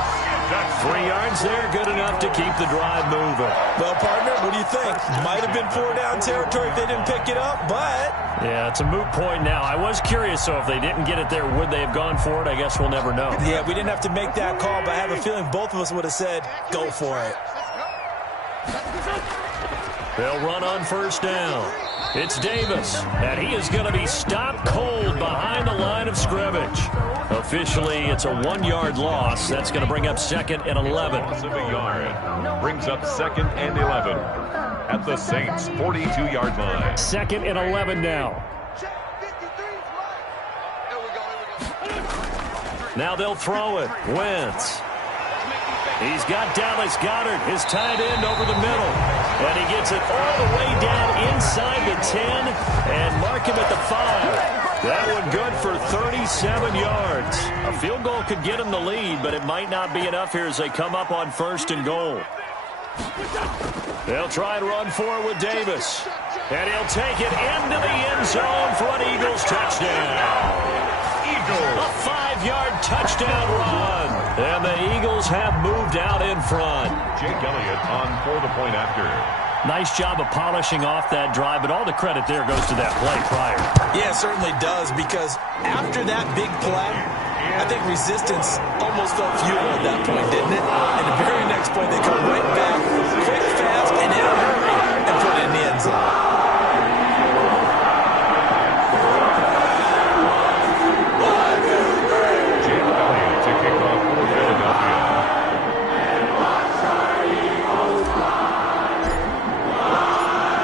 3 yards there, good enough to keep the drive moving. Well, partner, what do you think? Might have been 4 down territory if they didn't pick it up, but... Yeah, it's a moot point now. I was curious, so if they didn't get it there, would they have gone for it? I guess we'll never know. Yeah, we didn't have to make that call, but I have a feeling both of us would have said, go for it. They'll run on 1st down. It's Davis, and he is going to be stopped cold behind the line of scrimmage. Officially, it's a 1-yard loss. That's going to bring up 2nd and 11. Loss of a yard. Brings up 2nd and 11 at the Saints' 42-yard line. 2nd and 11 now. Now they'll throw it. Wentz. He's got Dallas Goedert, his tight end, over the middle. And he gets it all the way down inside the 10 and mark him at the 5. That one good for 37 yards. A field goal could get him the lead, but it might not be enough here as they come up on 1st and goal. They'll try and run forward with Davis. And he'll take it into the end zone for an Eagles touchdown. A 5-yard touchdown run. And the Eagles have moved out in front. Jake Elliott on for the point after. Nice job of polishing off that drive, but all the credit there goes to that play prior. Yeah, it certainly does, because after that big play, I think resistance almost felt futile at that point, didn't it? And the very next play, they come right back, quick, fast, and in a hurry, and put it in the end zone. Jake Elliott to kick off for Philadelphia.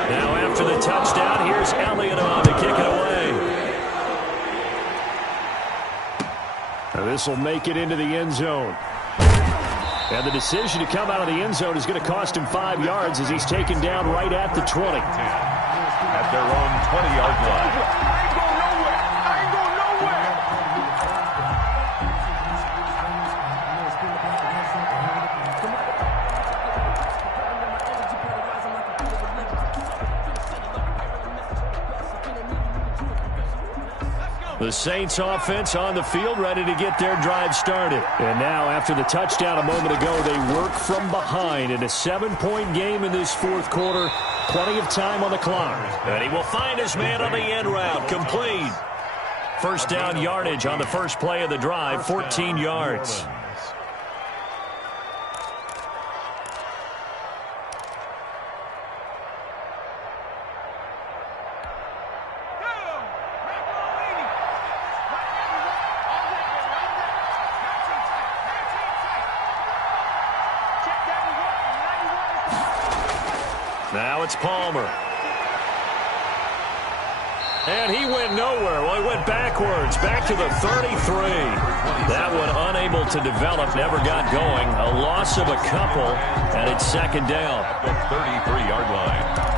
Now after the touchdown, here's Elliott on to kick it away. Now this will make it into the end zone. And the decision to come out of the end zone is going to cost him 5 yards as he's taken down right at the 20. At their own 20-yard line. The Saints offense on the field, ready to get their drive started. And now, after the touchdown a moment ago, they work from behind in a 7-point game in this fourth quarter. Plenty of time on the clock. And he will find his man on the end route, complete. First down yardage on the first play of the drive, 14 yards. Now it's Palmer. And he went nowhere. Well, he went backwards, back to the 33. That one unable to develop, never got going. A loss of a couple, and it's second down. At the 33-yard line.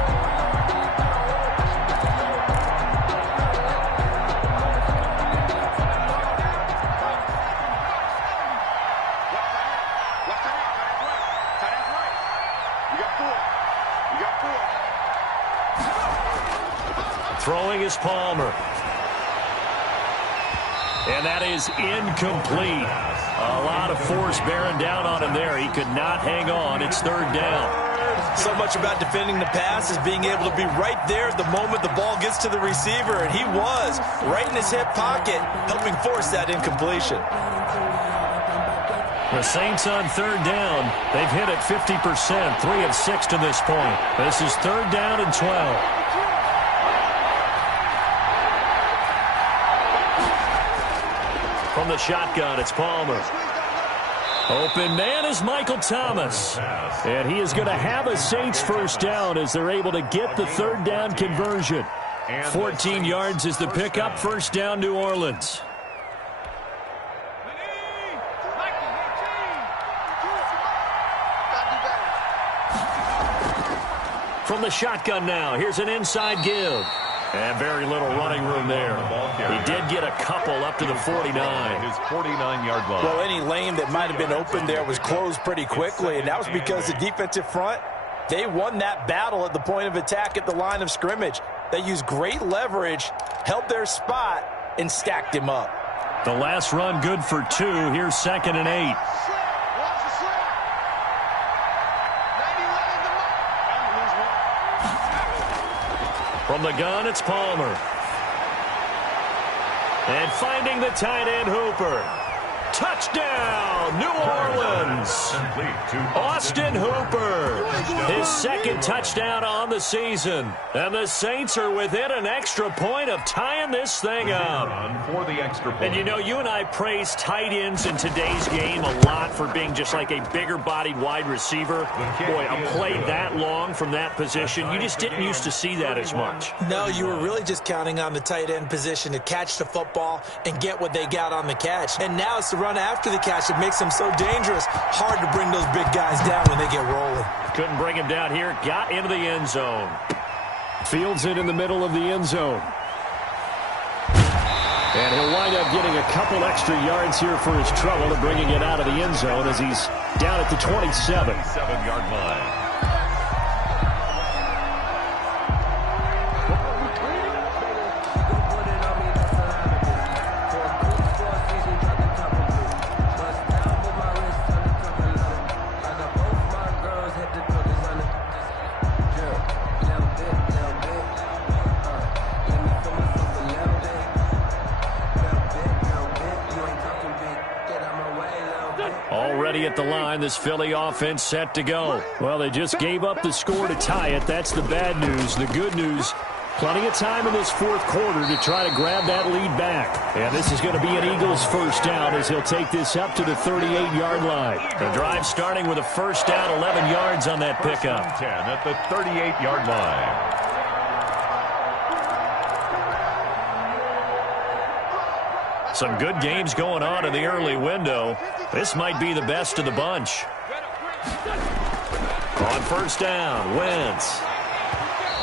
Throwing is Palmer. And that is incomplete. A lot of force bearing down on him there. He could not hang on. It's third down. So much about defending the pass is being able to be right there at the moment the ball gets to the receiver. And he was right in his hip pocket, helping force that incompletion. The Saints on third down. They've hit it 50%, 3 of 6 to this point. This is third down and 12. From the shotgun, it's Palmer. Open man is Michael Thomas. And he is going to have a Saints first down as they're able to get the third down conversion. 14 yards is the pickup, first down New Orleans. From the shotgun now, here's an inside give. And very little running room there. He did get a couple up to the 49. His 49-yard line. Well, any lane that might have been open there was closed pretty quickly, and that was because the defensive front, they won that battle at the point of attack at the line of scrimmage. They used great leverage, held their spot, and stacked him up. The last run good for 2. Here's 2nd and 8. From the gun, it's Palmer. And finding the tight end, Hooper. Touchdown, New Orleans. Austin Hooper. His second touchdown on the season. And the Saints are within an extra point of tying this thing up. For the extra point. And you know, you and I praise tight ends in today's game a lot for being just like a bigger-bodied wide receiver. Boy, a play that long from that position, you just didn't used to see that as much. No, you were really just counting on the tight end position to catch the football and get what they got on the catch. And now it's the run after the catch that makes them so dangerous. Hard to bring those big guys down when they get rolling. Couldn't bring him down here. Got into the end zone. Fields it in the middle of the end zone. And he'll wind up getting a couple extra yards here for his trouble and bringing it out of the end zone as he's down at the 27. 7-yard line. find this Philly offense set to go. Well, they just gave up the score to tie it. That's the bad news. The good news, plenty of time in this fourth quarter to try to grab that lead back. And this is going to be an Eagles first down as he'll take this up to the 38-yard line. The drive starting with a first down, 11 yards on that pickup. 10 at the 38-yard line. Some good games going on in the early window. This might be the best of the bunch. On first down, Wentz.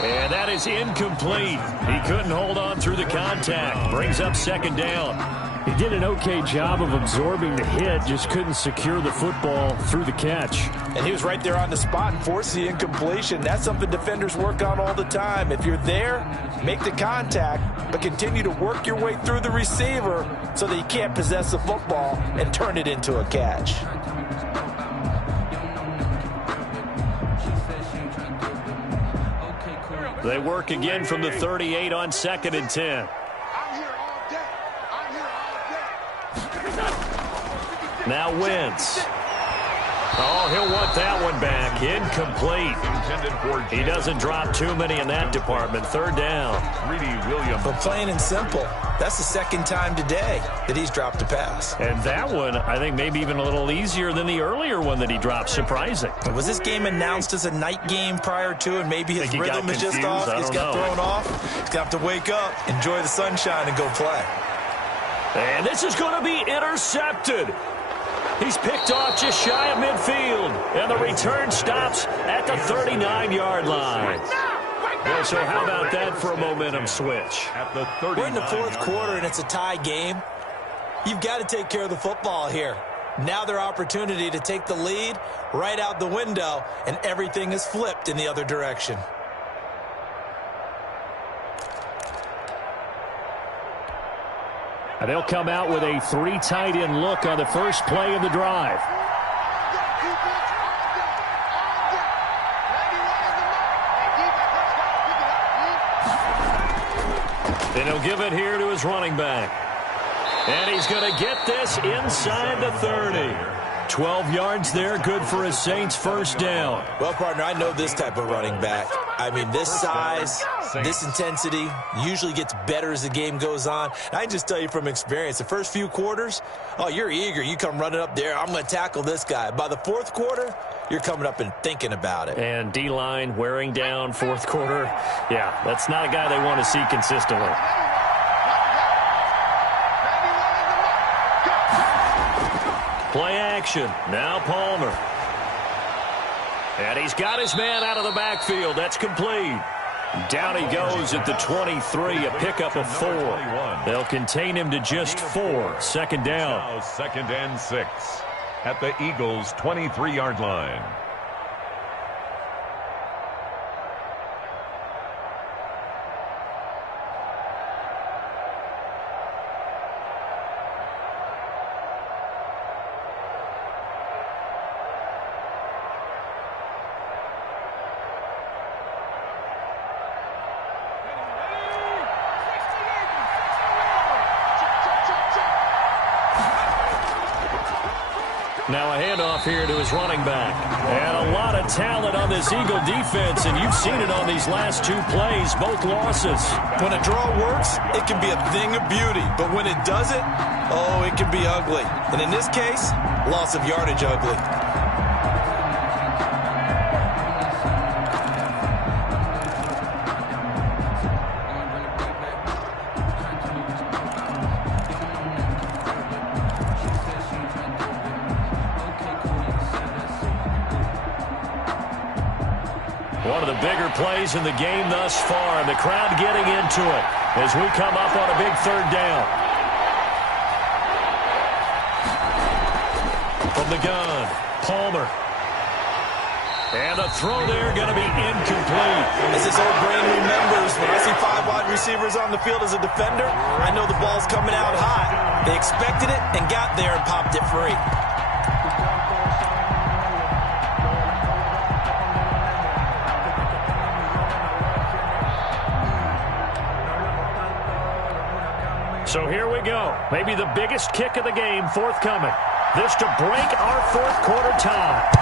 And that is incomplete. He couldn't hold on through the contact. Brings up second down. He did an okay job of absorbing the hit, just couldn't secure the football through the catch. And he was right there on the spot and forced the incompletion. That's something defenders work on all the time. If you're there, make the contact, but continue to work your way through the receiver so that you can't possess the football and turn it into a catch. They work again from the 38 on 2nd and 10. Now Wentz. Oh, he'll want that one back. Incomplete. He doesn't drop too many in that department. Third down. But plain and simple, that's the second time today that he's dropped a pass. And that one, I think, maybe even a little easier than the earlier one that he dropped. Surprising. Was this game announced as a night game prior to, and maybe his rhythm is just off? He's got thrown off. He's got to wake up, enjoy the sunshine, and go play. And this is going to be intercepted. He's picked off just shy of midfield, and the return stops at the 39-yard line. Well, so how about that for a momentum switch? We're in the fourth quarter, and it's a tie game. You've got to take care of the football here. Now their opportunity to take the lead right out the window, and everything is flipped in the other direction. And they'll come out with a 3 tight end look on the first play of the drive. And he'll give it here to his running back. And he's going to get this inside the 30. 12 yards there, good for a Saints first down. Well, partner, I know this type of running back. I mean, this size, this intensity usually gets better as the game goes on. And I can just tell you from experience, the first few quarters, oh, you're eager. You come running up there, I'm going to tackle this guy. By the fourth quarter, you're coming up and thinking about it. And D-line wearing down fourth quarter. Yeah, that's not a guy they want to see consistently. Play action. Now Palmer. And he's got his man out of the backfield. That's complete. Down he goes at the 23, a pickup of 4. They'll contain him to just 4. Second down. Now 2nd and 6 at the Eagles' 23-yard line. Now a handoff here to his running back. And a lot of talent on this Eagle defense, and you've seen it on these last 2 plays, both losses. When a draw works, it can be a thing of beauty. But when it doesn't, oh, it can be ugly. And in this case, loss of yardage ugly. One of the bigger plays in the game thus far, and the crowd getting into it as we come up on a big third down. From the gun, Palmer. And a throw there going to be incomplete. As his old brain remembers, when I see 5 wide receivers on the field as a defender, I know the ball's coming out hot. They expected it and got there and popped it free. So here we go. Maybe the biggest kick of the game forthcoming. This to break our fourth quarter tie.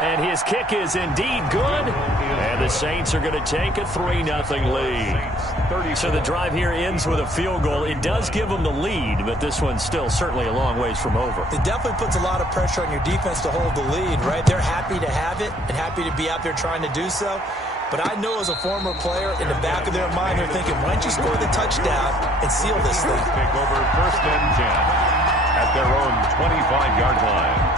And his kick is indeed good. And the Saints are going to take a 3-0 lead. So the drive here ends with a field goal. It does give them the lead, but this one's still certainly a long ways from over. It definitely puts a lot of pressure on your defense to hold the lead, right? They're happy to have it and happy to be out there trying to do so. But I know as a former player, in the back of their mind, they're thinking, why don't you score the touchdown and seal this thing? Take over 1st and 10 at their own 25-yard line.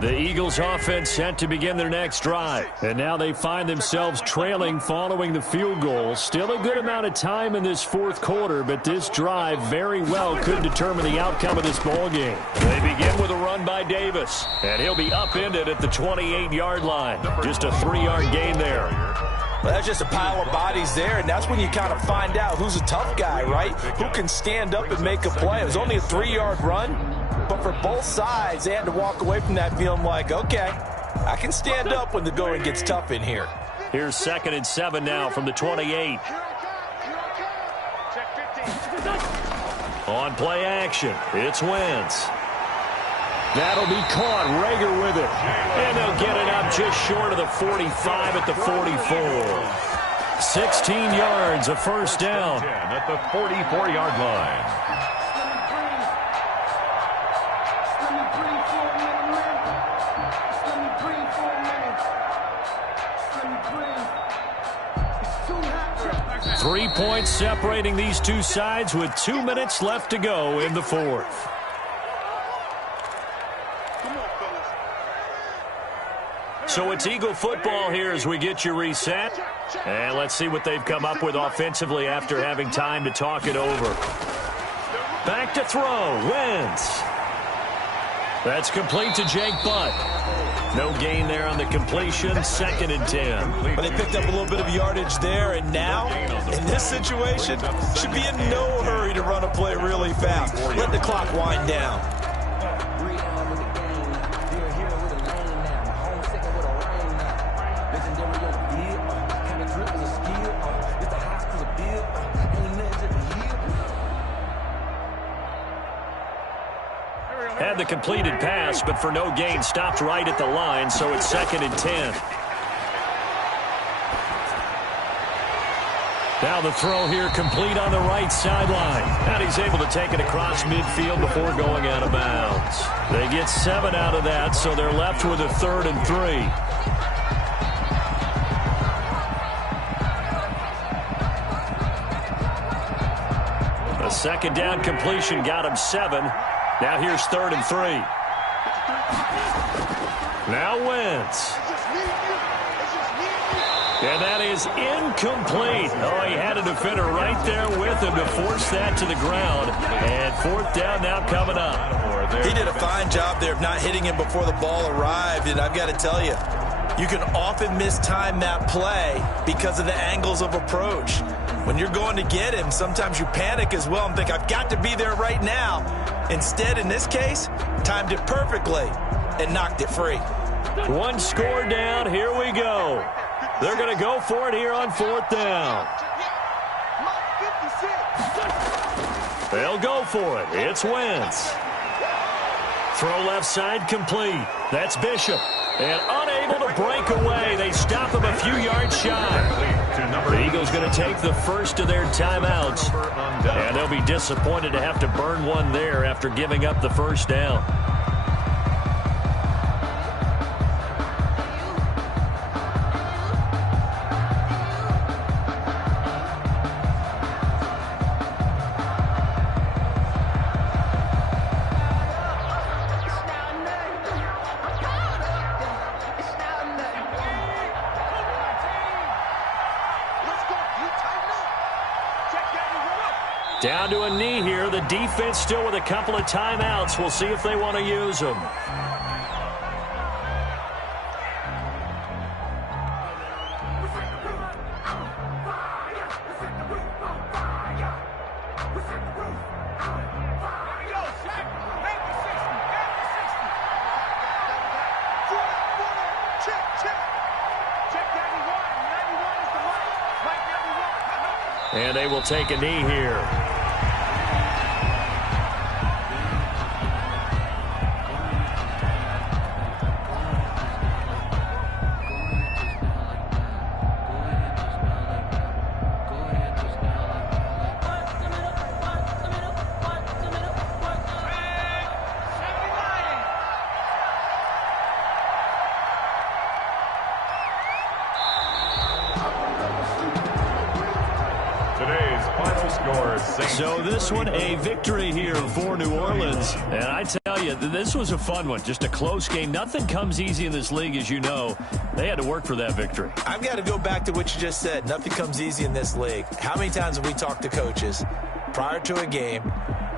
The Eagles offense set to begin their next drive. And now they find themselves trailing following the field goal. Still a good amount of time in this fourth quarter, but this drive very well could determine the outcome of this ball game. They begin with a run by Davis, and he'll be upended at the 28-yard line. Just a 3-yard gain there. Well, that's just a pile of bodies there, and that's when you kind of find out who's a tough guy, right? Who can stand up and make a play. It was only a 3-yard run. But for both sides, they had to walk away from that feeling like, okay, I can stand up when the going gets tough in here. Here's 2nd and 7 now from the 28. On play action, it's Wentz. That'll be caught. Rager with it. And they'll get it up just short of the 45 at the 44. 16 yards, a first down. At the 44-yard line. Three points separating these two sides with 2 minutes left to go in the fourth. So it's Eagle football here as we get you reset. And let's see what they've come up with offensively after having time to talk it over. Back to throw. Wentz. That's complete to Jake Butt. No gain there on the completion. 2nd and 10. But they picked up a little bit of yardage there, and now, in this situation, should be in no hurry to run a play really fast. Let the clock wind down. Had the completed pass, but for no gain, stopped right at the line, so it's 2nd and 10. Now the throw here complete on the right sideline. And he's able to take it across midfield before going out of bounds. They get 7 out of that, so they're left with a 3rd and 3. A 2nd down completion got him 7. Now here's 3rd and 3. Now Wentz. And that is incomplete. Oh, he had a defender right there with him to force that to the ground. And 4th down now coming up. He did a fine job there of not hitting him before the ball arrived. And I've got to tell you, you can often mistime that play because of the angles of approach. When you're going to get him, sometimes you panic as well and think, I've got to be there right now. Instead, in this case, timed it perfectly and knocked it free. One score down. Here we go. They're going to go for it here on 4th down. They'll go for it. It's Wentz. Throw left side complete. That's Bishop. And unable to break away. They stop him a few yards shy. The Eagles going to take the first of their timeouts. And they'll be disappointed to have to burn one there after giving up the first down. Down to a knee here. The defense still with a couple of timeouts. We'll see if they want to use them. And they will take a knee here. So this one, a victory here for New Orleans. And I tell you, this was a fun one. Just a close game. Nothing comes easy in this league, as you know. They had to work for that victory. I've got to go back to what you just said. Nothing comes easy in this league. How many times have we talked to coaches prior to a game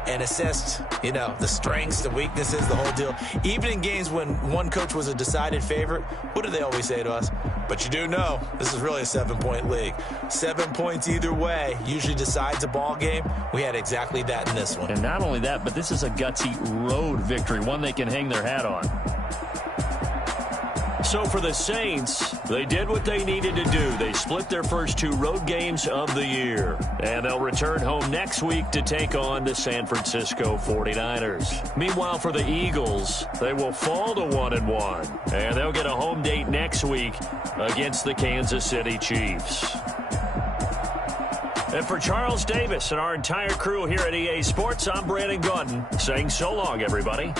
and assessed, the strengths, the weaknesses, the whole deal? Even in games when one coach was a decided favorite, what do they always say to us? But you do know this is really a 7-point league. 7 points either way usually decides a ball game. We had exactly that in this one. And not only that, but this is a gutsy road victory, one they can hang their hat on. So for the Saints, they did what they needed to do. They split their first 2 road games of the year. And they'll return home next week to take on the San Francisco 49ers. Meanwhile, for the Eagles, they will fall to 1-1. And they'll get a home date next week against the Kansas City Chiefs. And for Charles Davis and our entire crew here at EA Sports, I'm Brandon Gaudin saying so long, everybody.